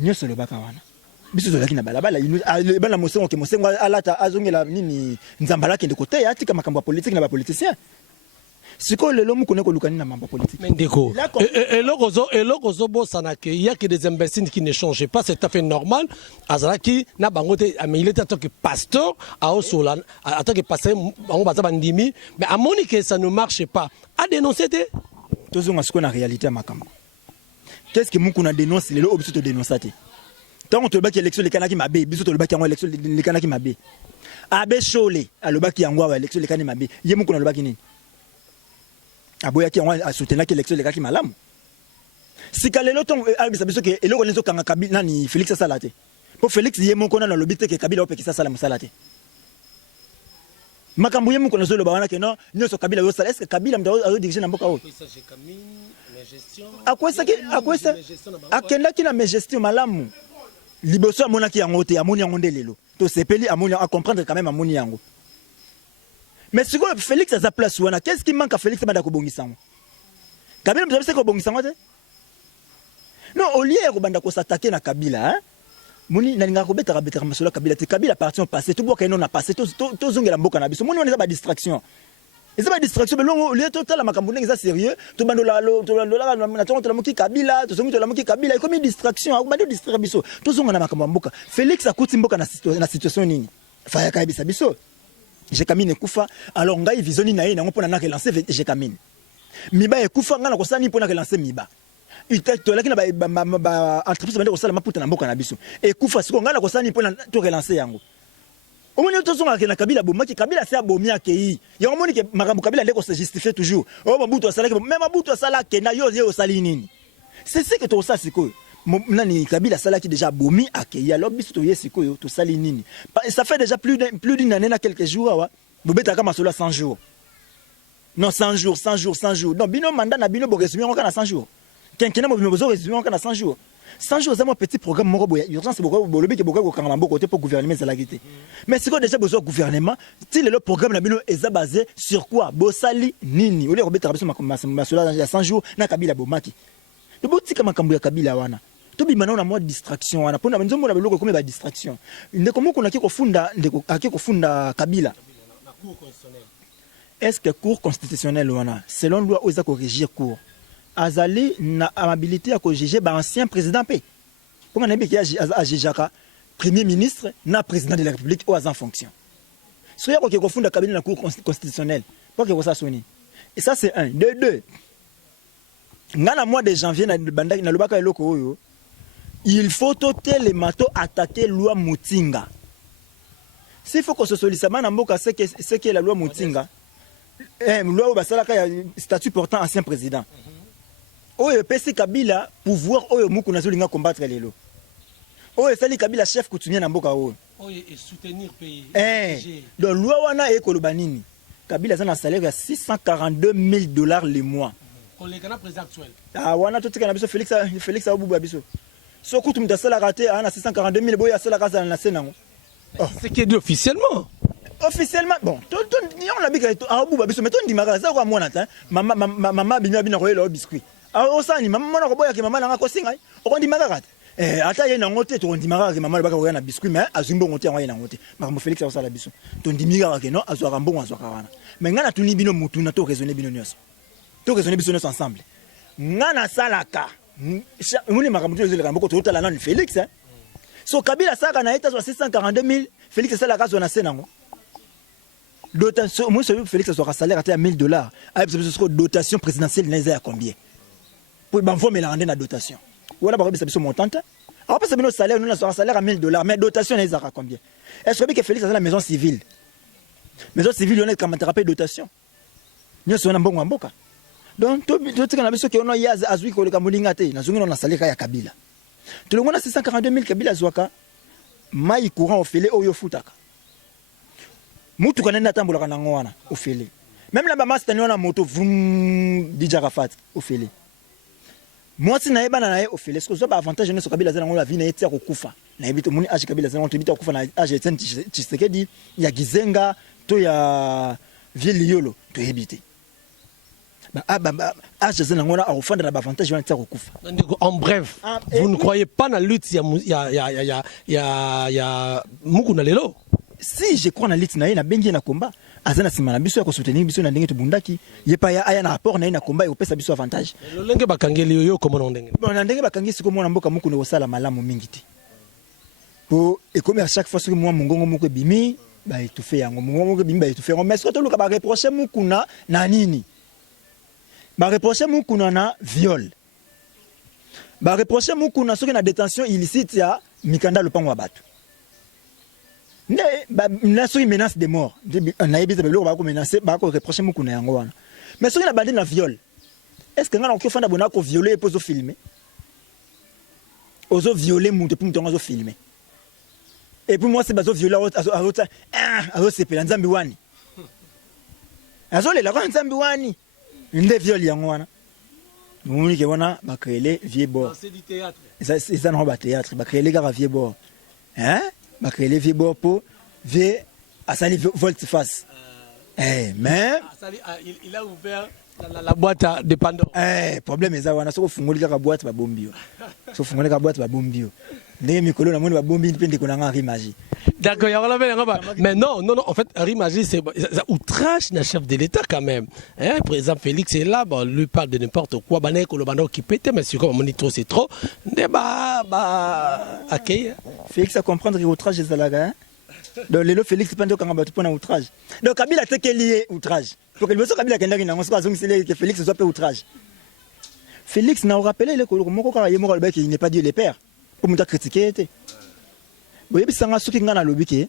nyoso le baka wana biso to lakina balabala le bana mosengo ke mosengo alata azongela nini nzambala ke ndeko te ya tika makambo politique na ba politicien siko lelo mukuna ko lukani na mambo politique Mendeko eloko zo bosana ke il y a que des imbéciles qui ne changent pas c'est tout à fait normal azalaki na bangote mais il était en tant que pasteur à Osolan en tant que pasteur bango baza bandimi mais à Monique ça ne marche pas à dénoncer tozonga siko na réalité makambo qu'est-ce que mukuna dénonce lelo obiso to dénoncer tant on te baki élection les kanaki mabe biso to baki yango élection les kanaki mabe abe chole alobaki yango wa élection les kanaki mabe ye mukuna lobaki nini aboya ki on a soutenu que l'élection les gars qui malamu sika lelo ton albisa biso ke eloko lezo kanga Kabila nani Félix Salate pour Félix yemo kona na lobite ke Kabila opekisa sala musalate makambu yemo kona zolo bawana ke non nyoso Kabila yo sala est-ce que Kabila mdawo ayo diriger na mboka o akwesa akenda ki na mes gestion malamu liboso amona ki yango te amoni yango ndelelo to sepeli amoni a comprendre quand même amoni yango. Mais si Félix a sa place, qu'est-ce qui manque à Félix Madako Bongisango? Kabila, vous savez que Bongisango? Non, au lieu de s'attaquer à Kabila, Moni n'a pas de rabeta Massola Kabila, Kabila parti au passé, tout le monde a passé, tout le monde a beaucoup d'habitude. Moni, on est pas distraction. Et c'est pas distraction, mais au lieu de tout la Makamboune, c'est sérieux. Tout le monde a moqué Kabila, tout le monde a moqué Kabila, comme une distraction, on a dit distraction. Tout le monde a Makamboka. Félix a coûté Mboka dans la situation nini. Faya Kabisa Biso. J'ai camine kufa alors ngai visioni na ye na ngopona na relancer j'ai camine miba e kufa ngana ko sani pona relancer miba iteto lakini ba entreprise bande ko sala maputa na mboka na biso e kufa siko ngana ko sani pona to relancer yango omoni to songa ke na Kabila bomaki Kabila c'est abomi akei yango moni ke makambo Kabila ndeko se justifier toujours oh mabutu asala ke même mabutu asala ke na yo osali nini c'est ce que to ça siko nani Kabila sala qui déjà bomi akei alors biso to yesiko yo to sali nini ça fait déjà plus d'une année na quelques jours wa bobeta kama solo 100 jours non 100 jours non bino mandat na bino bo résumé on kana 100 jours quinquennat mo bino bo résumé on kana 100 jours 100 jours c'est mon petit programme moko boya urgence boko bolobi ke boko kanga mbo côté pour gouvernement ça la quitté mais c'est quoi déjà besoin gouvernement si le programme na bino est basé sur quoi bosali nini ole robeta biso masolo ya 100 jours na Kabila bomaki de botika makambo ya Kabila wana to bi mana na moi distraction wana pona nzomo na beloko comme ba distraction ndeko moko na kiko funda ndeko akiko funda Kabila na cour constitutionnelle est-ce que cour constitutionnelle wana selon loi oza corriger cour azali na amabilité à corriger ba ancien président p pour na biki ajijaka premier ministre na président de la République ou en fonction soya ko kiko funda Kabila na cour constitutionnelle pour que ça sonne et ça c'est un de deux ngana mois de janvier na bandaki na lobaka eloko oyo il faut ôter les matos attaquer loi Mutinga. S'il faut qu'on se sollicite, c'est que la loi Mutinga, loi au statut portant ancien président. Oyo PC Kabila pouvoir oyo muku nazolinga combattre les lots. Oyo sali Kabila chef coutumier na mboka oyo. Oyo et soutenir pays. Donc loi wana e kolobanini. Kabila a un salaire de $642 000 le mois. On les gana président actuel. Ah wana to tika na biso Félix Abubu biso. So kutu mtasala raté à 642 000 boya sala kaza na senango. C'est qui est dit officiellement. Officiellement bon, on a dit que Abubu biso mais ton dimaka ça quoi mona ta. Maman bino bino royelo biscuit. Ah osani maman na boya ke maman na ko singa. O ko dimaka rate. ata ye nango te tondimaka ke mama le baka koya na biscuit mais azumbo ngote yango ye nango te makambo Félix akosala biso tondimika ke non azwaka mbongo azwaka wana mais ngana tuni bino mutu na to raisonner bino nyonso to raisonner biso nyonso ensemble ngana salaka muni makambo to ezele kamboko to tala na Félix so Kabila saka na eta 642 000 Félix salaka zo na senango dotation moi celui Félix aura salaire à $1000 avec ce dotation présidentielle n'est à combien pour ban former la na dotation voilà par exemple montante alors pas c'est salaire nous aura salaire à $1000 mais dotation n'est à combien est-ce que Félix a la maison civile on est comme thérapie dotation nous sommes en bon mboka donc tout tika na biso ke ono ya azwi ko le kamulinga te na zungi na salaire ya Kabila tout le monde a 642 000 Kabila zwaka mai courant au filet oyo futaka mutu kanenda tambola na ngwana ofele même la maman c'est na moto vum DJ Rafat ofele moi si na yebana na ye ofele ce que ça ba avantage ne so Kabila zana la vie na yetia kokufa na yebito muni age Kabila zana on te bita kokufa na age Etienne Tshisekedi ya Gizenga to ya ville yolo to yebite age zana ngona a ofanda na ba avantage na yetia kokufa en bref vous ne croyez pas na lutte ya Mukuna lelo. Si je crois na lutte na ye na bengi na combat azana sima na biso ya ko soutenir biso na ndenge to bundaki yepa ya aya na rapport na ye na combat yo pesa biso avantage lolenge bakangeli yo comme na ndenge bon na ndenge bakangi siko mona mboka Mukuna osala malamu mingi te po et comme à chaque fois que moi mongongo moko bimi ba étouffer yango mongongo moko bimi ba étouffer mais ce que to luka ba reprocher Mukuna na nini ba reprocher Mukuna na viol ba reprocher Mukuna soki na détention illicite ya mikanda lopango wa batu na soki menace de mort na yebisa belo ba ko menacer ba ko reprocher Mukuna yango wana mais soki na bandi na viol est-ce que ngana ko fanda bona ko violer pozo filmer ozo violer mutu pour mutu filmer et puis moi c'est bazo violer azo sepela nzambi wani azo le la ko nzambi wani nde viol yango wana muni ke wana ba créer vieux bord c'est du théâtre ça non ba théâtre ba créer les gars vieux bord ba créer les vieux bord pour vieux à sali volte-face mais il a ouvert la boîte de Pandore problème eza wana soko fungoli ka boîte ba bombio so fungoli ka boîte ba bombio ndenge mikolo na moni ba bombi pende ko na ngari magie d'accord ya wala mais non en fait Henri Magie c'est outrage na chef de l'État quand même par exemple Félix est là lui parle de n'importe quoi bané ko le bando qui pète mais c'est comme on dit trop c'est trop accueil Félix à comprendre outrage des alaga donc lelo Félix pende ko ngaba tupona outrage donc Kabila teke lié outrage pour que le monsieur Kabila kenda ngina ngoso azongi sele que Félix soit pas outrage Félix n'a rappelé le ko moko ka yemo ko il n'est pas Dieu le père pour me critiquer était boye bisanga soki ngana lobi ke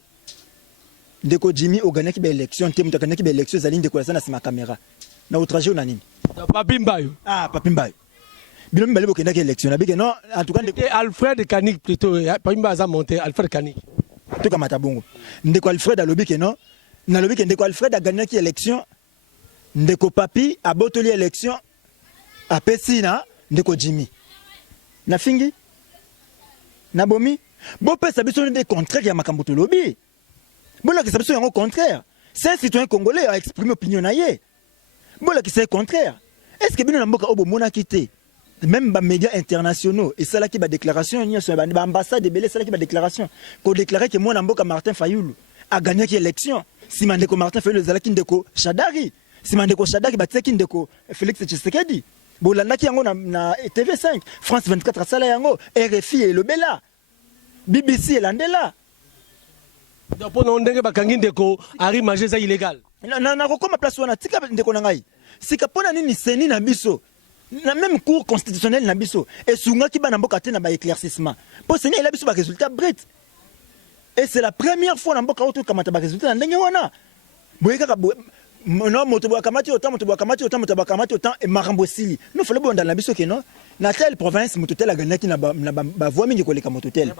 ndeko Jimmy organique ba élection te muta kanaki ba élection zali ndeko sana sima caméra na outrage na nini Papimba yo Papimba bilo mbale bo kendaki élection na bike non en tout cas ndeko Alfred Kanik plutôt Papimba a monté Alfred Kanik to kamata bongo ndeko Alfred alobi ke non na lobi ke ndeko Alfred a gagné ki élection ndeko Papi a botoli élection a pesina ndeko Jimmy na fingi na bomi bon pesa biso des contraires ya makambo to lobi bon la que ça biso yango contraire c'est un citoyen congolais a exprimé opinion na ye bon la que c'est contraire est-ce que bino na mboka obo mona kité même ba médias internationaux et ça là qui ba déclaration ni sur ba ambassade de belé ça là qui ba déclaration ko déclarer que moi na mboka Martin Fayulu a gagné qui élection si mandeko Martin Fayulu zalaki ndeko Shadari si mandeko Shadari ba tseki ndeko Félix Tshisekedi bolandaki yango na TV5 France 24 asala yango RFI et le Bella BBC et Landela donc pour non ndenge bakangi ndeko Henri Magie ça illégal na kokoma place wana tika ndeko na ngai sika pona nini seni na biso na même cour constitutionnel na biso et sunga ki bana mboka te na ba éclaircissement pour seni il a biso ba résultat brut et c'est la première fois na mboka auto kamata ba résultat na ndenge wana boye kaka non moto bwa kamati autant et marambo sili no fallait bonda na biso ke non na telle province moto tel a gagné ki na ba voix mingi ko leka moto tel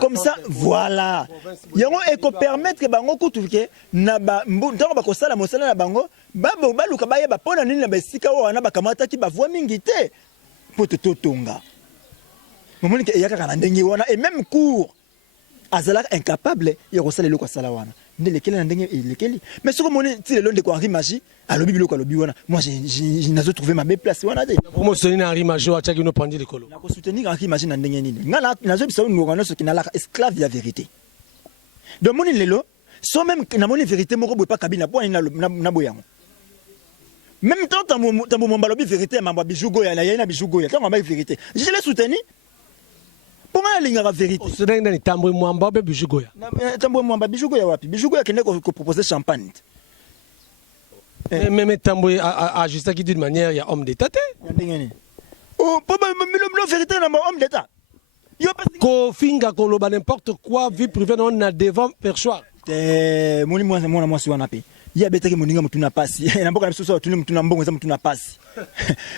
comme ça voilà yango e ko permettre que bango kutuke na ba ndongo ba ko sala mosala na bango ba luka ba yeba pona nini na ba sika wana ba kamata ki ba voix mingi te poto totonga momoni ke yaka kana ndenge wana et même cours azala incapable ya ko sala le ko sala wana Mais ce que mon est le long de quoi Henri Magie, à l'objet de l'objet, moi j'ai n'ai trouvé ma belle place. Pour moi, c'est Henri Magie, à chaque une prendre les colos. Je soutenir Henri Magie dans n'engeni. N'a pas nous reconnaître ce qui n'a la esclave de la vérité. Donc mon lelo, sans même na mon vérité, mon robot pas cabine, point na boyang. Même temps, tant mon balobi vérité, ma bijou goya, na bijou goya, tant ma vérité. Je l'ai soutenu. Pour moi, il y a la vérité. C'est dingue, il y a un mwamba bijou goya. Tambo mwamba bijou goya wapi? Bijou goya qui n'est que proposer champagne. Mais tambo a juste qui d'une manière, il y a homme d'état. Oh, pas la vérité, na homme d'état. Ko finga ko loba n'importe quoi, vie privée, on a devant perchoir. Moi, si on a payé. Il y a bêta qui moninga mutuna passe. Il y a beaucoup de choses tu mutuna mbongo ça mutuna passe.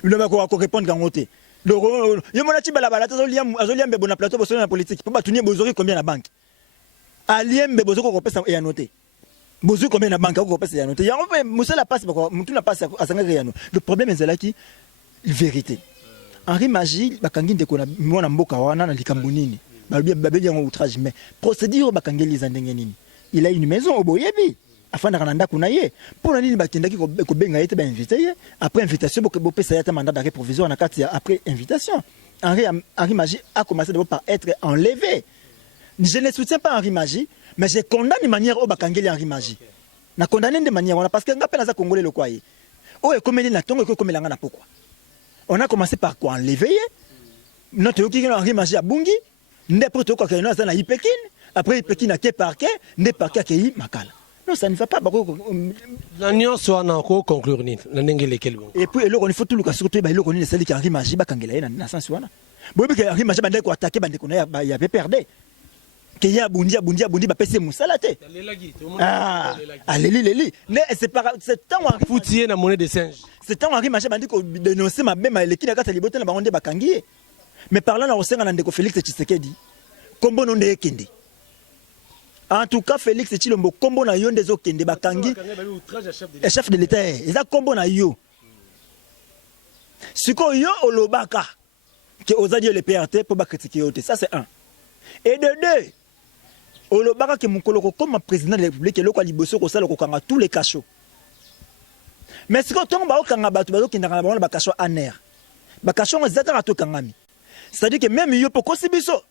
Le mec ko répondre quand côté. Le yo mona ti balabala azoliam be bona plateau boso na politique. Pour batunye bozori combien la banque. Aliem be bozo ko pesa ya noter. Bozori combien la banque ko pesa ya noter. Ya on fait musala passe ko mutuna passe asanga yano. Le problème est là qui vérité. Henri Magie bakangi ndeko na mwana mboka wana na likambo nini. Babebi yango outrage mais procédure bakangeli za ndenge nini. Il a une maison au Boyebi. Afin de rendre kuna ye pour nini bakendaki ko benga yete ba invité ye après invitation bo pesa yata mandat d'arrêt provisoire na kati après invitation Henri Magie a commencé d'abord par être enlevé. Je ne soutiens pas Henri Magie mais je condamne de manière au bakangeli Henri Magie na condamne de manière parce que ngapela za congolais le quoi ye o e komeli na tongo ko komelanga na pourquoi on a commencé par quoi enlever ye notre yoki Henri Magie a bungi nde poto ko ka na Ipekin après Ipekin a ke parquet nde parquet a ke makala. Non, ça ne va pas. L'union soit encore conclure. Et puis, il faut tout le cas surtout, il y a celle qui arrive à Jiba Kangela, dans sens là. Bon, il y a Rimaja Bande qui attaqué, il y avait perdu. Qu'il y a Bundi, PC Moussalate. Ah, allez, mais c'est temps à foutier la monnaie de singe. C'est temps à Rimaja Bande qui dénoncer ma même l'équipe de la Libote, la Baronde Bakangi. Mais parlant dans le Sénat de Félix Tshisekedi, comme on est Kendi. En tout cas, Félix Tshilombo, combo na yo ndezo kende bakangi chef de l'État. Ils a combo na yo. Siko yo olobaka que ozadi le PRT pour ba critiquer yote. Ça c'est un. Et de deux, olobaka que mukoloko comme président de la République et loko liboso ko sala ko kanga tous les cachots. Mais siko tongo ba okanga batu bazo kenda kanga ba cachots aner. Ba cachots ezata to kangami. C'est-à-dire que même yo poko sibiso.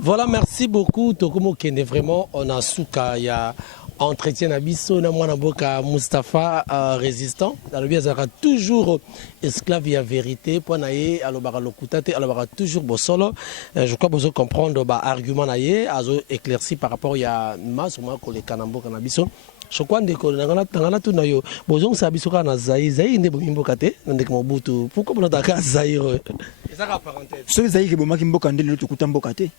Voilà, merci beaucoup. Tokomo Kende, vraiment, on a souka, il y a entretien à Bisso, Namwanaboka, Mustapha, résistant. Alors, il y a toujours esclave, il y a vérité. Pour naïe, alors, lokutate, alors, toujours bossolo. Je crois que vous comprendre, argument naïe, azo éclairci par rapport, il y a masse, moi, que les Kanambo, Kanabiso. Je crois que tout nayo. Bozong sabiso kana Zaïre ne bomimbo kate, ndek mobutu. Pourquoi on a Zaïre? C'est ça la parenthèse. Ce Zaïre bomimbo kande le tukutambo kate.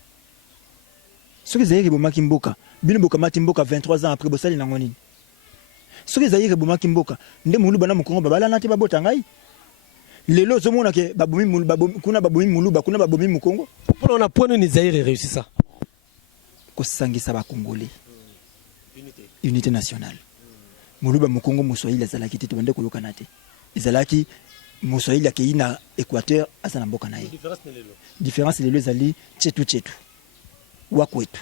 Ce que Zaïre bomaki mboka, bino boka mati mboka 23 ans après bosali nango nini. Ce que Zaïre bomaki mboka, nde mulu bana mukongo babala nati babota ngai. Lelo zomona ke babomi mulu kuna babomi mulu bakuna babomi mukongo. Pour on a point ni Zaïre réussi ça. Ko sangisa ba congolais. Unité nationale. Mulu ba mukongo muswahili azalaki te bande ko yokanate. Izalaki muswahili akei na Équateur asana mboka naye. Différence lelo zali chetu. Wakwetu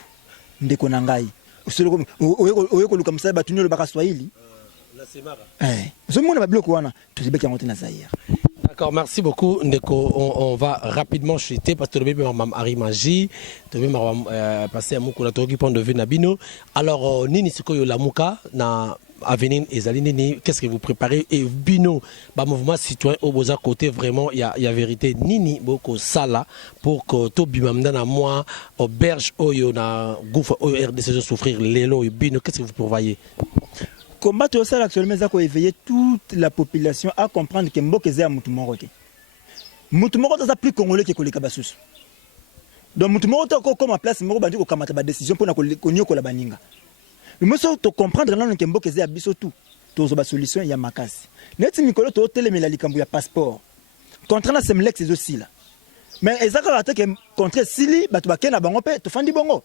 ndeko na ngai usolo oyeko luka musaba tunyo baka Swahili na semara zomona babloko wana tuzibeki ngote na Zaïre. D'accord, merci beaucoup Ndeko. On va rapidement chuter parce que le bébé mam Henri Magie, le bébé passer à Moukoula Togi point de vue Nabino. Alors nini sikoyo la muka na avenir ezali nini, qu'est-ce que vous préparez et bino ba mouvement citoyen au boza côté vraiment il y a vérité nini boko sala pour que to bimamda na moi auberge oyo na gouffre oyo RDC souffrir lelo et bino, qu'est-ce que vous prévoyez? Combattre ça actuellement ça ko éveiller toute la population à comprendre que mboka za mutu moko te. Mutu moko ça plus congolais que koleka basusu. Donc mutu moko to ko comme place moko bandi ko kamata ba décision pour na ko nyoko la baninga. Mais moi, tu comprendre là, que Mboka est abisso tout. Tous les solutions, il y a ma casse. Net Nicolas, tu as télé la likambu ya passeport. Contre la semlex c'est aussi là. Mais ezaka attaque contre Sili, batu bakena bango pe, tu fandi bongo.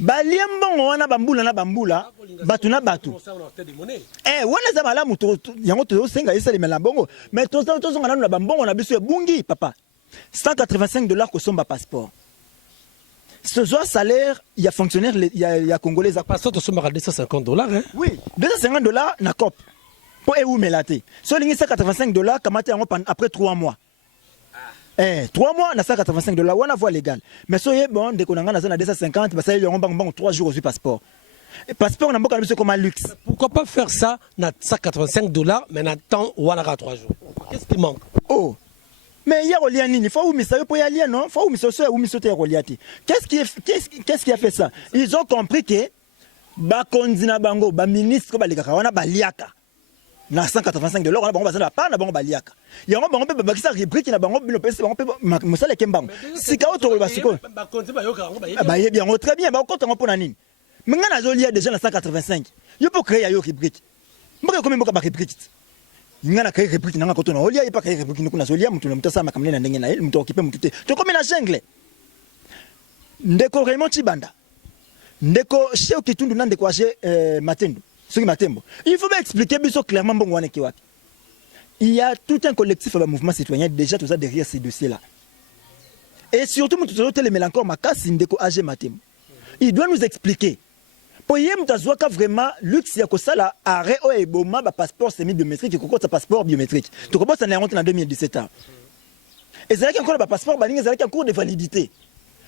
Baliambongo wana bambula na bambula, batu na batu. Wana za malamu to yango to senga isa limela bongo. Mais to zonga na bambongo na biso bungi papa. $185 ko somba passeport. Ce salaire, il y a fonctionnaire, il y a Congolais. Passeport, tu as $250, hein? Oui, $250 na COP. Pour où melaté. So, il y a $185, après 3 mois. 3 mois, na $185, on a voie légale. Mais so, bon, dès qu'on a $250, ça y est, 3 jours au passeport. Et passeport, on a beaucoup de comme un luxe. Pourquoi pas faire ça, na $185, mais na temps, on a 3 jours? Qu'est-ce qui manque? Oh! Mais il y a Oliani, il faut où mais ça pour y aller, non? Il faut où mais ça où mais sauter Oliati. Qu'est-ce qui a fait ça? Ils ont compris que ba konzina bango, ba ministre ba lika wana ba liaka. Na $185, on a bango bazana pas na bango ba liaka. Il y a un bango ba kisa rubrique na bango bino pesi bango mosala kembango. Sika auto ba siko. Ba konti ba yoka ba ba bien très bien ba konta ngo na nini. Menga na zolia déjà na 185. Yo pour créer yo rubrique. Mbaka combien mbaka ba rubrique? Ngana créer rubrique nanga koto na olia ipa créer rubrique kuna zolia mtu na mtasa makamne na ndenge na ele mtu okipe mtu te. To comme na jungle. Ndeko Raymond Chibanda. Ndeko Cheo Kitundu na ndeko age Matendo. Soki Matembo. Il faut expliquer biso clairement bongo wana kiwaki. Il y a tout un collectif de mouvement citoyen déjà tout ça derrière ces dossiers là. Et surtout mtu tozo telemela encore makasi ndeko age Matembo. Il doit nous expliquer. Pour y avoir vraiment luxe ya kosala arrêt o eboma ba passeport semi biométrique ko kota passeport biométrique. Tu comprends ça n'est rentré en 2017 ans. Et c'est là qu'il encore ba passeport ba ninga zalaki en cours de validité.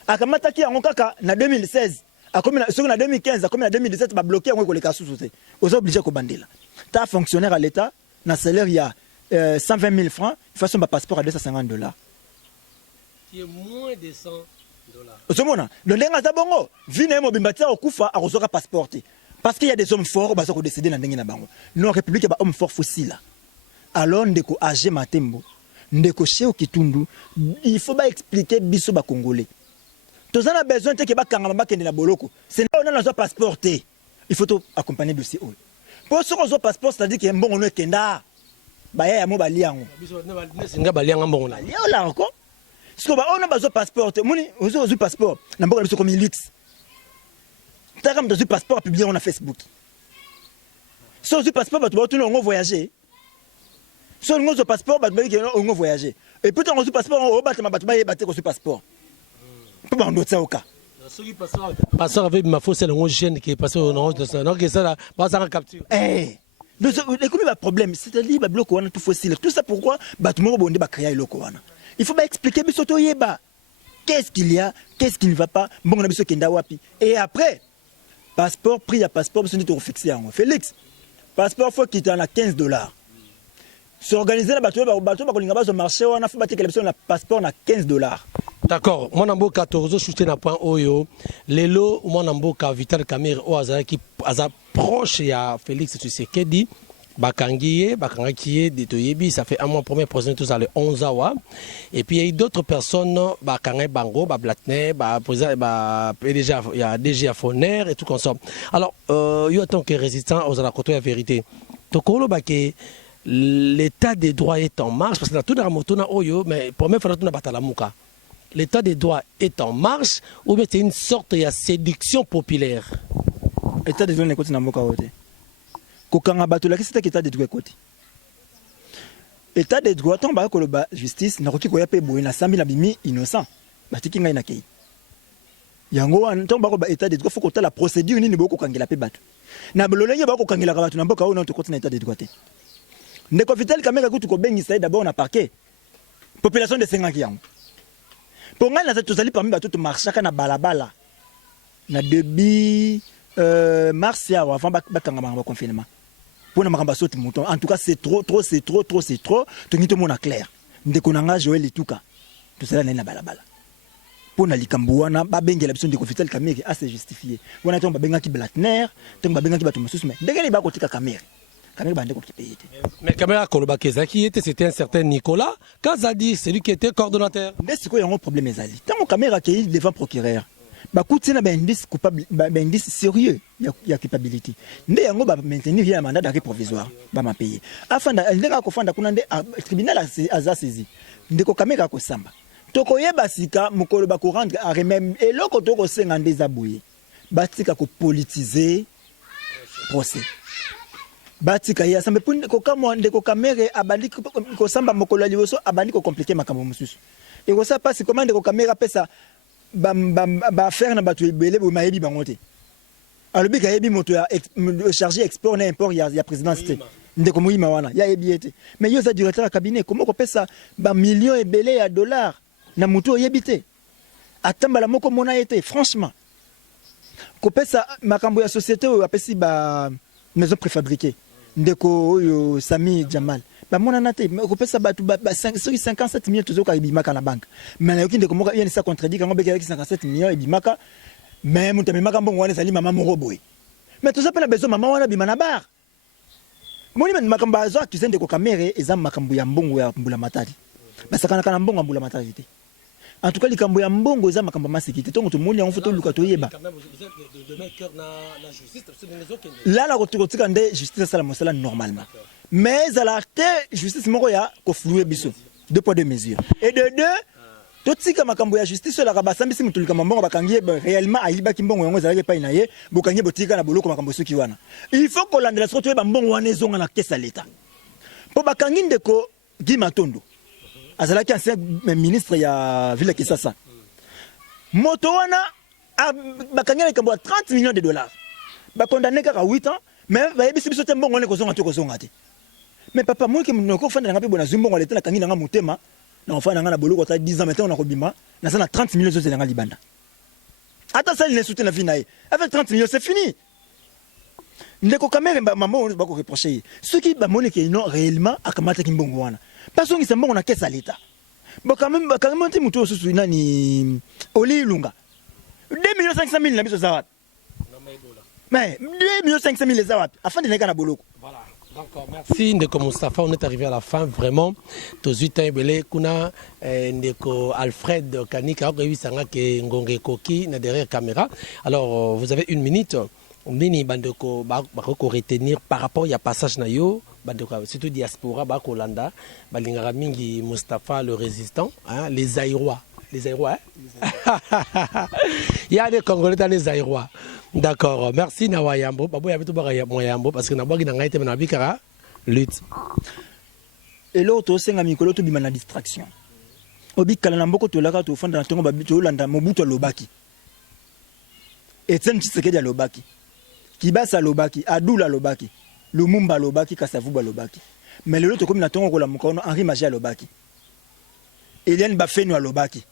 Akamata ki en kaka na 2016, a comme na 2015, a comme na 2017 ba bloqué en ko le kasu soté. Aux obligé ko bandela. Ta fonctionnaire à l'état na salaire il y a 120 000 francs, façon ba passeport à $250. Qui est moins de $100. Osomona, le ndenga za bongo, vine mo bimbatia okufa a rezoka passeporté. Parce qu'il y a des hommes forts bazo ko décider na ndenga na bango. Non république ba homme fort fossile. Alors ndeko age Matembo, ndeko Cheo Kitundu, il faut ba expliquer biso ba congolais. Tozana besoin te ke ba kangama ba kende na boloko. C'est là on a besoin passeporté. Il faut accompagner dossier o. Pour ce qu'on a passeport, c'est-à-dire que bon on est kenda. Ba ya mo ba liango. Biso na singa ba lianga mbongo na. Liao la encore. Si on a besoin de passeport, on a un passeport, on a besoin de comme luxe. Tu as besoin de passeport publié on a Facebook. Si on a un passeport, tu vas voyager. Si on a un passeport, tu vas voyager. Et puis on a un passeport, on va battre un passeport. Tu vas battre au cas. Passeport avec ma fausse, c'est le jeune qui est passé au nord de ça. Donc ça là, pas ça capture. Eh, le problème, c'est-à-dire le bloc on a tout fossile. Tout ça pourquoi battement bon débat créer le loco. Il faut expliquer bisoto yeba. Qu'est-ce qu'il y a, qu'est-ce qui ne va pas. Bon, on a besoin kenda wapi. Et après, passeport, prix à passeport, besoin de tout fixer en Félix. Passeport, faut qu'il t'en a $15. S'organiser la bateau, au marché, on a fait battre la passeport, on a $15. D'accord. Moi, je suis 14 shooté na point Oyo. Lelo, moi, je suis Vital Kamer, qui est proche de Félix Tshisekedi. Bakangiye, Bakangakiye, Detoyebi, ça fait un mois premier président tous à le 11 awa. Et puis il y a eu d'autres personnes, Bakangay Bango, Blatner, PDG, il y a DG Afoner et tout comme ça. Alors, il y a tant que résistant aux alakoto la vérité. Tokolo Baké, l'état des droits est en marche, parce que tout dans moto na oyo, mais pour moi, il faut batalamuka. L'état des droits est en marche, ou bien c'est une sorte de séduction populaire. L'état des droits n'est pas en marche. Kokanga bato la kisita état des droits côté. État des droits tomba ko ba justice na koki ko ya pe boye na 100 000 bimi innocent. Batiki ngai na kei. Yango wan tomba ko ba état des droits faut ko ta la procédure nini boko kangela pe bato. Na bololenge bako kangela ka bato na mboka o na to na état des droits te. Ndeko Vital Kamerhe kutu ko bengi sai d'abord na parquet. Population de 50 yango. Pour ngai na tozali parmi bato to marchaka na balabala. Na début mars ya avant bakanga ba confinement. Pour en tout cas, c'est trop. Tu n'y te mon clair. Ndekonanga Joël Ituka. Tout cela n'est pas balabala. Pour na likambouana, babenge la besoin de Vital Kamerhe assez justifié. On a tombe babenga ki Blatner, tombe babenga ki batomosus mais ndenge ba kotika Kamerhe. Kamerhe bande ko ki paye. Mais Kamerhe Koloba Kezaki était c'était un certain Nicolas Kazadi, celui qui était coordonnateur. Mais c'est quoi un problème ezali. Tant Kamerhe accueilli devant procureur. Bakuti na indice coupable indice sérieux ya culpabilité nde yango ba maintenir ya mandat d'arrêt provisoire ba ma payer afanda ndeka ko fanda kuna nde tribunal aza saisi ndeko Kamerhe ko samba toko yeba sika mukolo ba ko rendre arrêt même eloko toko senga ndeza boye batika ko politiser procès batika ya samba pun ko kamo ndeko Kamerhe abandi ko samba mukolo liboso abandi ko compliquer makambo mususu et ko ça passe comment ndeko Kamerhe pesa ba faire na batu belé bo mayebi bangote alobi ka yebi moto ya chargé export na import ya présidence te ndeko muima wana ya yebi ete mais yo za directeur cabinet comment ko pesa ba millions et belé ya dollars na muto yebi te atambala moko mona ete franchement ko pesa makambo ya société o apesi ba maison préfabriquée ndeko yo Sami Jamal ba mona nate ko pesa batu ba 57 millions toujours ka ibimaka na banque mais yoki ndeko moka yeni ça contredit quand beka 57 millions ibimaka mais mutame makambo ngwane sali mama moko boy mais tout ça pela besoin mama wana bimana bar moni men makambo azo accusé ndeko kamere eza makambo ya mbongo ya mbula matari basakana kana mbongo mbula matari te en tout cas likambo ya mbongo eza makambo masekité tongo to moni en photo luka to yeba là la kotika nde justice sala mosala normalement mais à la justice moko ya ko flouer biso deux poids deux mesures et de deux totika makambo ya justice la kabasambisi mutulika mbongo bakangie réellement ayiba kimbongo yango zalaki pa inaye bokangie botika na boloko makambo soki wana il faut que landela soto yeba mbongo wana ezonga na caisse à l'état po bakangi ndeko Guy Matondo azalaki ancien ministre ya ville Kisasa moto wana bakangi na kambo 30 millions de dollars ba condamné kaka 8 ans mais bayebisi biso te mbongo wana kozonga te mais papa moi ke munoko fanda nga pe bona zumbongo leta na kangi na nga mutema na enfant nga na boloko ta 10 ans maintenant na kobima na sana 30 millions de nga libanda ata ça il ne soutient la vie nae avec 30 millions c'est fini ndeko kamere maman ba ko reprocher ceux qui ba moneke non réellement akamata kimbongo wana parce que c'est mbongo na caisse à l'état bon quand même ti muto susu nani Oli Lunga 2,5 millions na biso za wapi mais 2,5 millions za wapi afin de neka na boloko voilà. Donc, merci Ndeko Moustapha, on est arrivé à la fin vraiment. Tozuita Ebele, kuna Ndeko Alfred Kanika, Sanga ke Ngonge Koki, na derrière caméra. Alors, vous avez 1 minute. Nini bandeko bako retenir par rapport à passage na yo, bandeko surtout diaspora bako landa, balingara mingi Moustapha le résistant, hein, les Aïrois. Les Aïrois, hein? Il y a des Congolais dans les Aïrois. D'accord, merci Nawayambo. Babo yabitu Moyambo parce que Nabwagi n'a été menabikara lutte. Et l'autre, c'est un mikolo to bimana distraction. Obi kalanamboko to laka to fanda na tongo babito landa mobuto lobaki. Et c'est un petit secret de lobaki. Kibasa lobaki, Adula lobaki, Lumumba lobaki, Kasavuba lobaki. Mais le l'autre comme na tongo la mukono Henri Magia lobaki. Eliane Bafeno lobaki.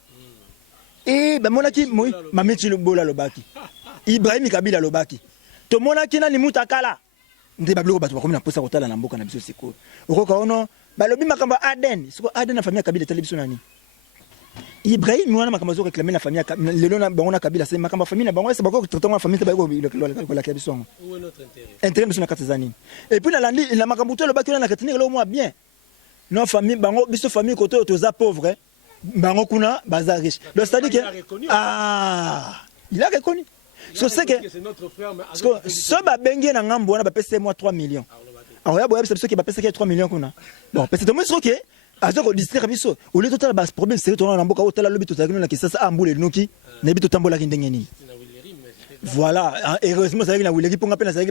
Et ba monaki moi mameti lobola lobaki. Ibrahim Kabila lobaki. To monaki na ni mutakala. Nde bablo batu bakomi na posa kotala na mboka na biso siko. Okoka ono ba lobi makamba Aden, siko Aden na famille Kabila television nani. Ibrahim wana makambo zo réclamer la famille lelo na bango na Kabila c'est makambo famille na bango c'est bako traiter la famille ba ko la Kabila. Où est notre intérêt? Intérêt biso na katazani. Et puis na landi na makambo to lobaki na katenir lo moi bien. Non famille bango biso famille côté toza pauvre. Bango kuna baza riche. Donc c'est-à-dire que il a reconnu. C'est que c'est notre frère mais so ba bengi na ngambo na ba pesa moi 3 millions. Alors ya boya c'est qui ba pesa 3 millions kuna. Bon, parce que tout le monde sait que azo distraire biso. Au lieu total bas problème c'est to na mboka otala lobi to tagino na kisa sa ambule noki na bitu tambola kindenge nini. Voilà, heureusement ça na wileri ponga pena ça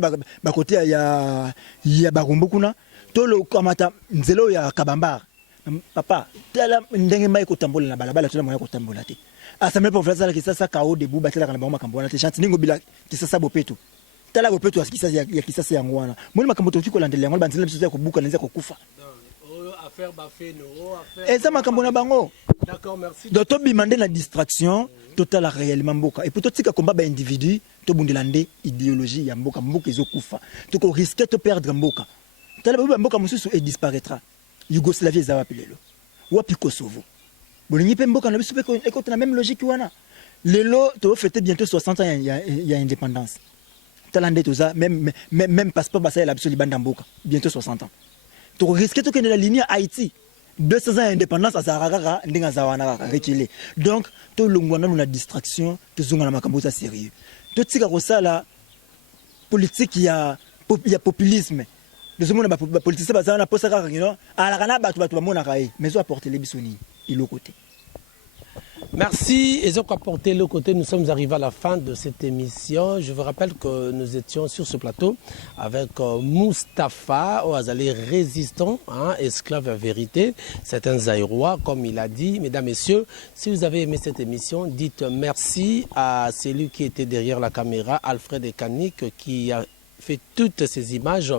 ba côté ya barumbu kuna to lo kamata nzelo ya kabambar. Papa, tala ndenge mai ko tambola na balabala tala moya ko tambola te. Assemblée provinciale qui ça kao de buba tala kana ba makambo na te chanti ningo bila kisasa bopeto. Tala bopeto asikisa ya kisasa ya ngwana. Moni makambo to tiko landele ngwana banzela biso ya ko buka nza ko kufa. Affaire bafeno, affaire. Et ça makambo na bango. D'accord, merci. Donc to bimande na distraction totale réellement mboka. Et pour to tika combat ba individu to bundelande idéologie ya mboka ezo kufa. To ko risquer to perdre mboka. Tala ba mboka mususu et disparaîtra. Yougoslavie ezawapi lelo wapi Kosovo bolingi pe mboka na biso pe écoute la même logique wana lelo to fêter bientôt 60 ans il y a indépendance talande toza même passeport basa la biso libanda mboka bientôt 60 ans to risquer to que la ligne Haïti 200 ans indépendance à Zaragara ndinga zawana reculer donc to longwana na distraction to zunga na makambo za sérieux to tika ko sala politique ya populisme. Les hommes les politiciens basés na posa kaka ngino ala kana batu bamona kai mais zo apporter les bisoni ilo côté Merci. Et donc, à porter le côté, nous sommes arrivés à la fin de cette émission. Je vous rappelle que nous étions sur ce plateau avec Mustapha Ouazali, résistant, hein, esclave à vérité. C'est un Zaïrois, comme il a dit. Mesdames, Messieurs, si vous avez aimé cette émission, dites merci à celui qui était derrière la caméra, Alfred Ekanik, qui a fait toutes ces images.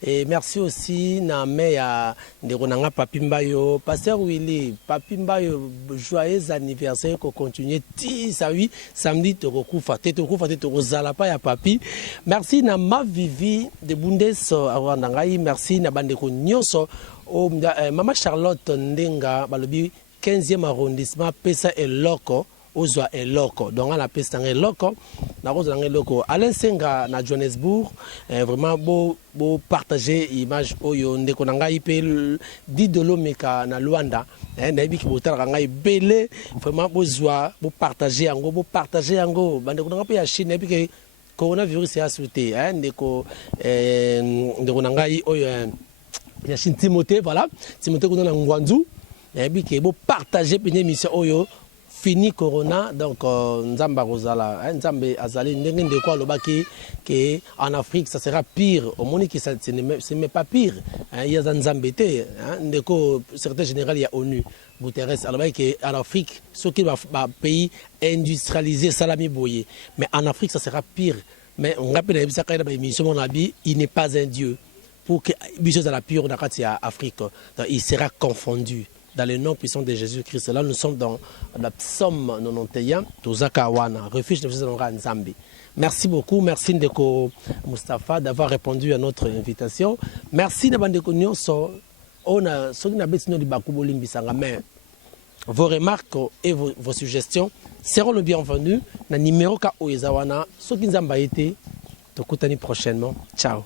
Et merci aussi Namé à Neronanga Papimbayo, Pasteur Willy, Papimbayo, joyeux anniversaire qu'on continue. Ça oui, samedi, Torokufa, Zalapa ya Papi. Merci Nama Vivi de Bundes Awandangai, merci Nabandeko Nyoso, Mama Charlotte Ndenga, Balobi, 15e arrondissement, Pesa et Loco. Ozwa eloko donc on appelle ça eloko na kozwa eloko Alain Senga na Johannesburg vraiment beau partager image oyo ndeko na ngai pe didolo meka na Luanda na biki botala ngai belé vraiment bozwa beau partager yango bandeko na ngai ya Chine biki coronavirus ya sauté ndeko na ngai oyo ya Chine Timothée voilà Timothée ko na Ngwanzu biki beau partager pe émission oyo fini corona donc Nzamba Rosala Nzambe Azali ndenge ndeko lobaki que en Afrique ça sera pire au monde qui ça c'est même pas pire il y a Nzambe té ndeko secrétaire général il y a ONU Guterres alors que en Afrique ce qui va pays industrialisé salami boyé mais en Afrique ça sera pire mais on rappelle ça quand émission mon avis il n'est pas un dieu pour que biso à la pire dans Afrique donc il sera confondu dans le nom puissant de Jésus-Christ. Là, nous sommes dans la psaume 91, Tozakawana, refuge de Nzambe. Merci beaucoup, merci Ndeko Mustapha d'avoir répondu à notre invitation. Merci de Bandeko Nyonso. On a vos remarques et vos suggestions seront le bienvenu. Na numéro Ka Oezawana, Soki Nzamba été, Tokutani prochainement. Ciao.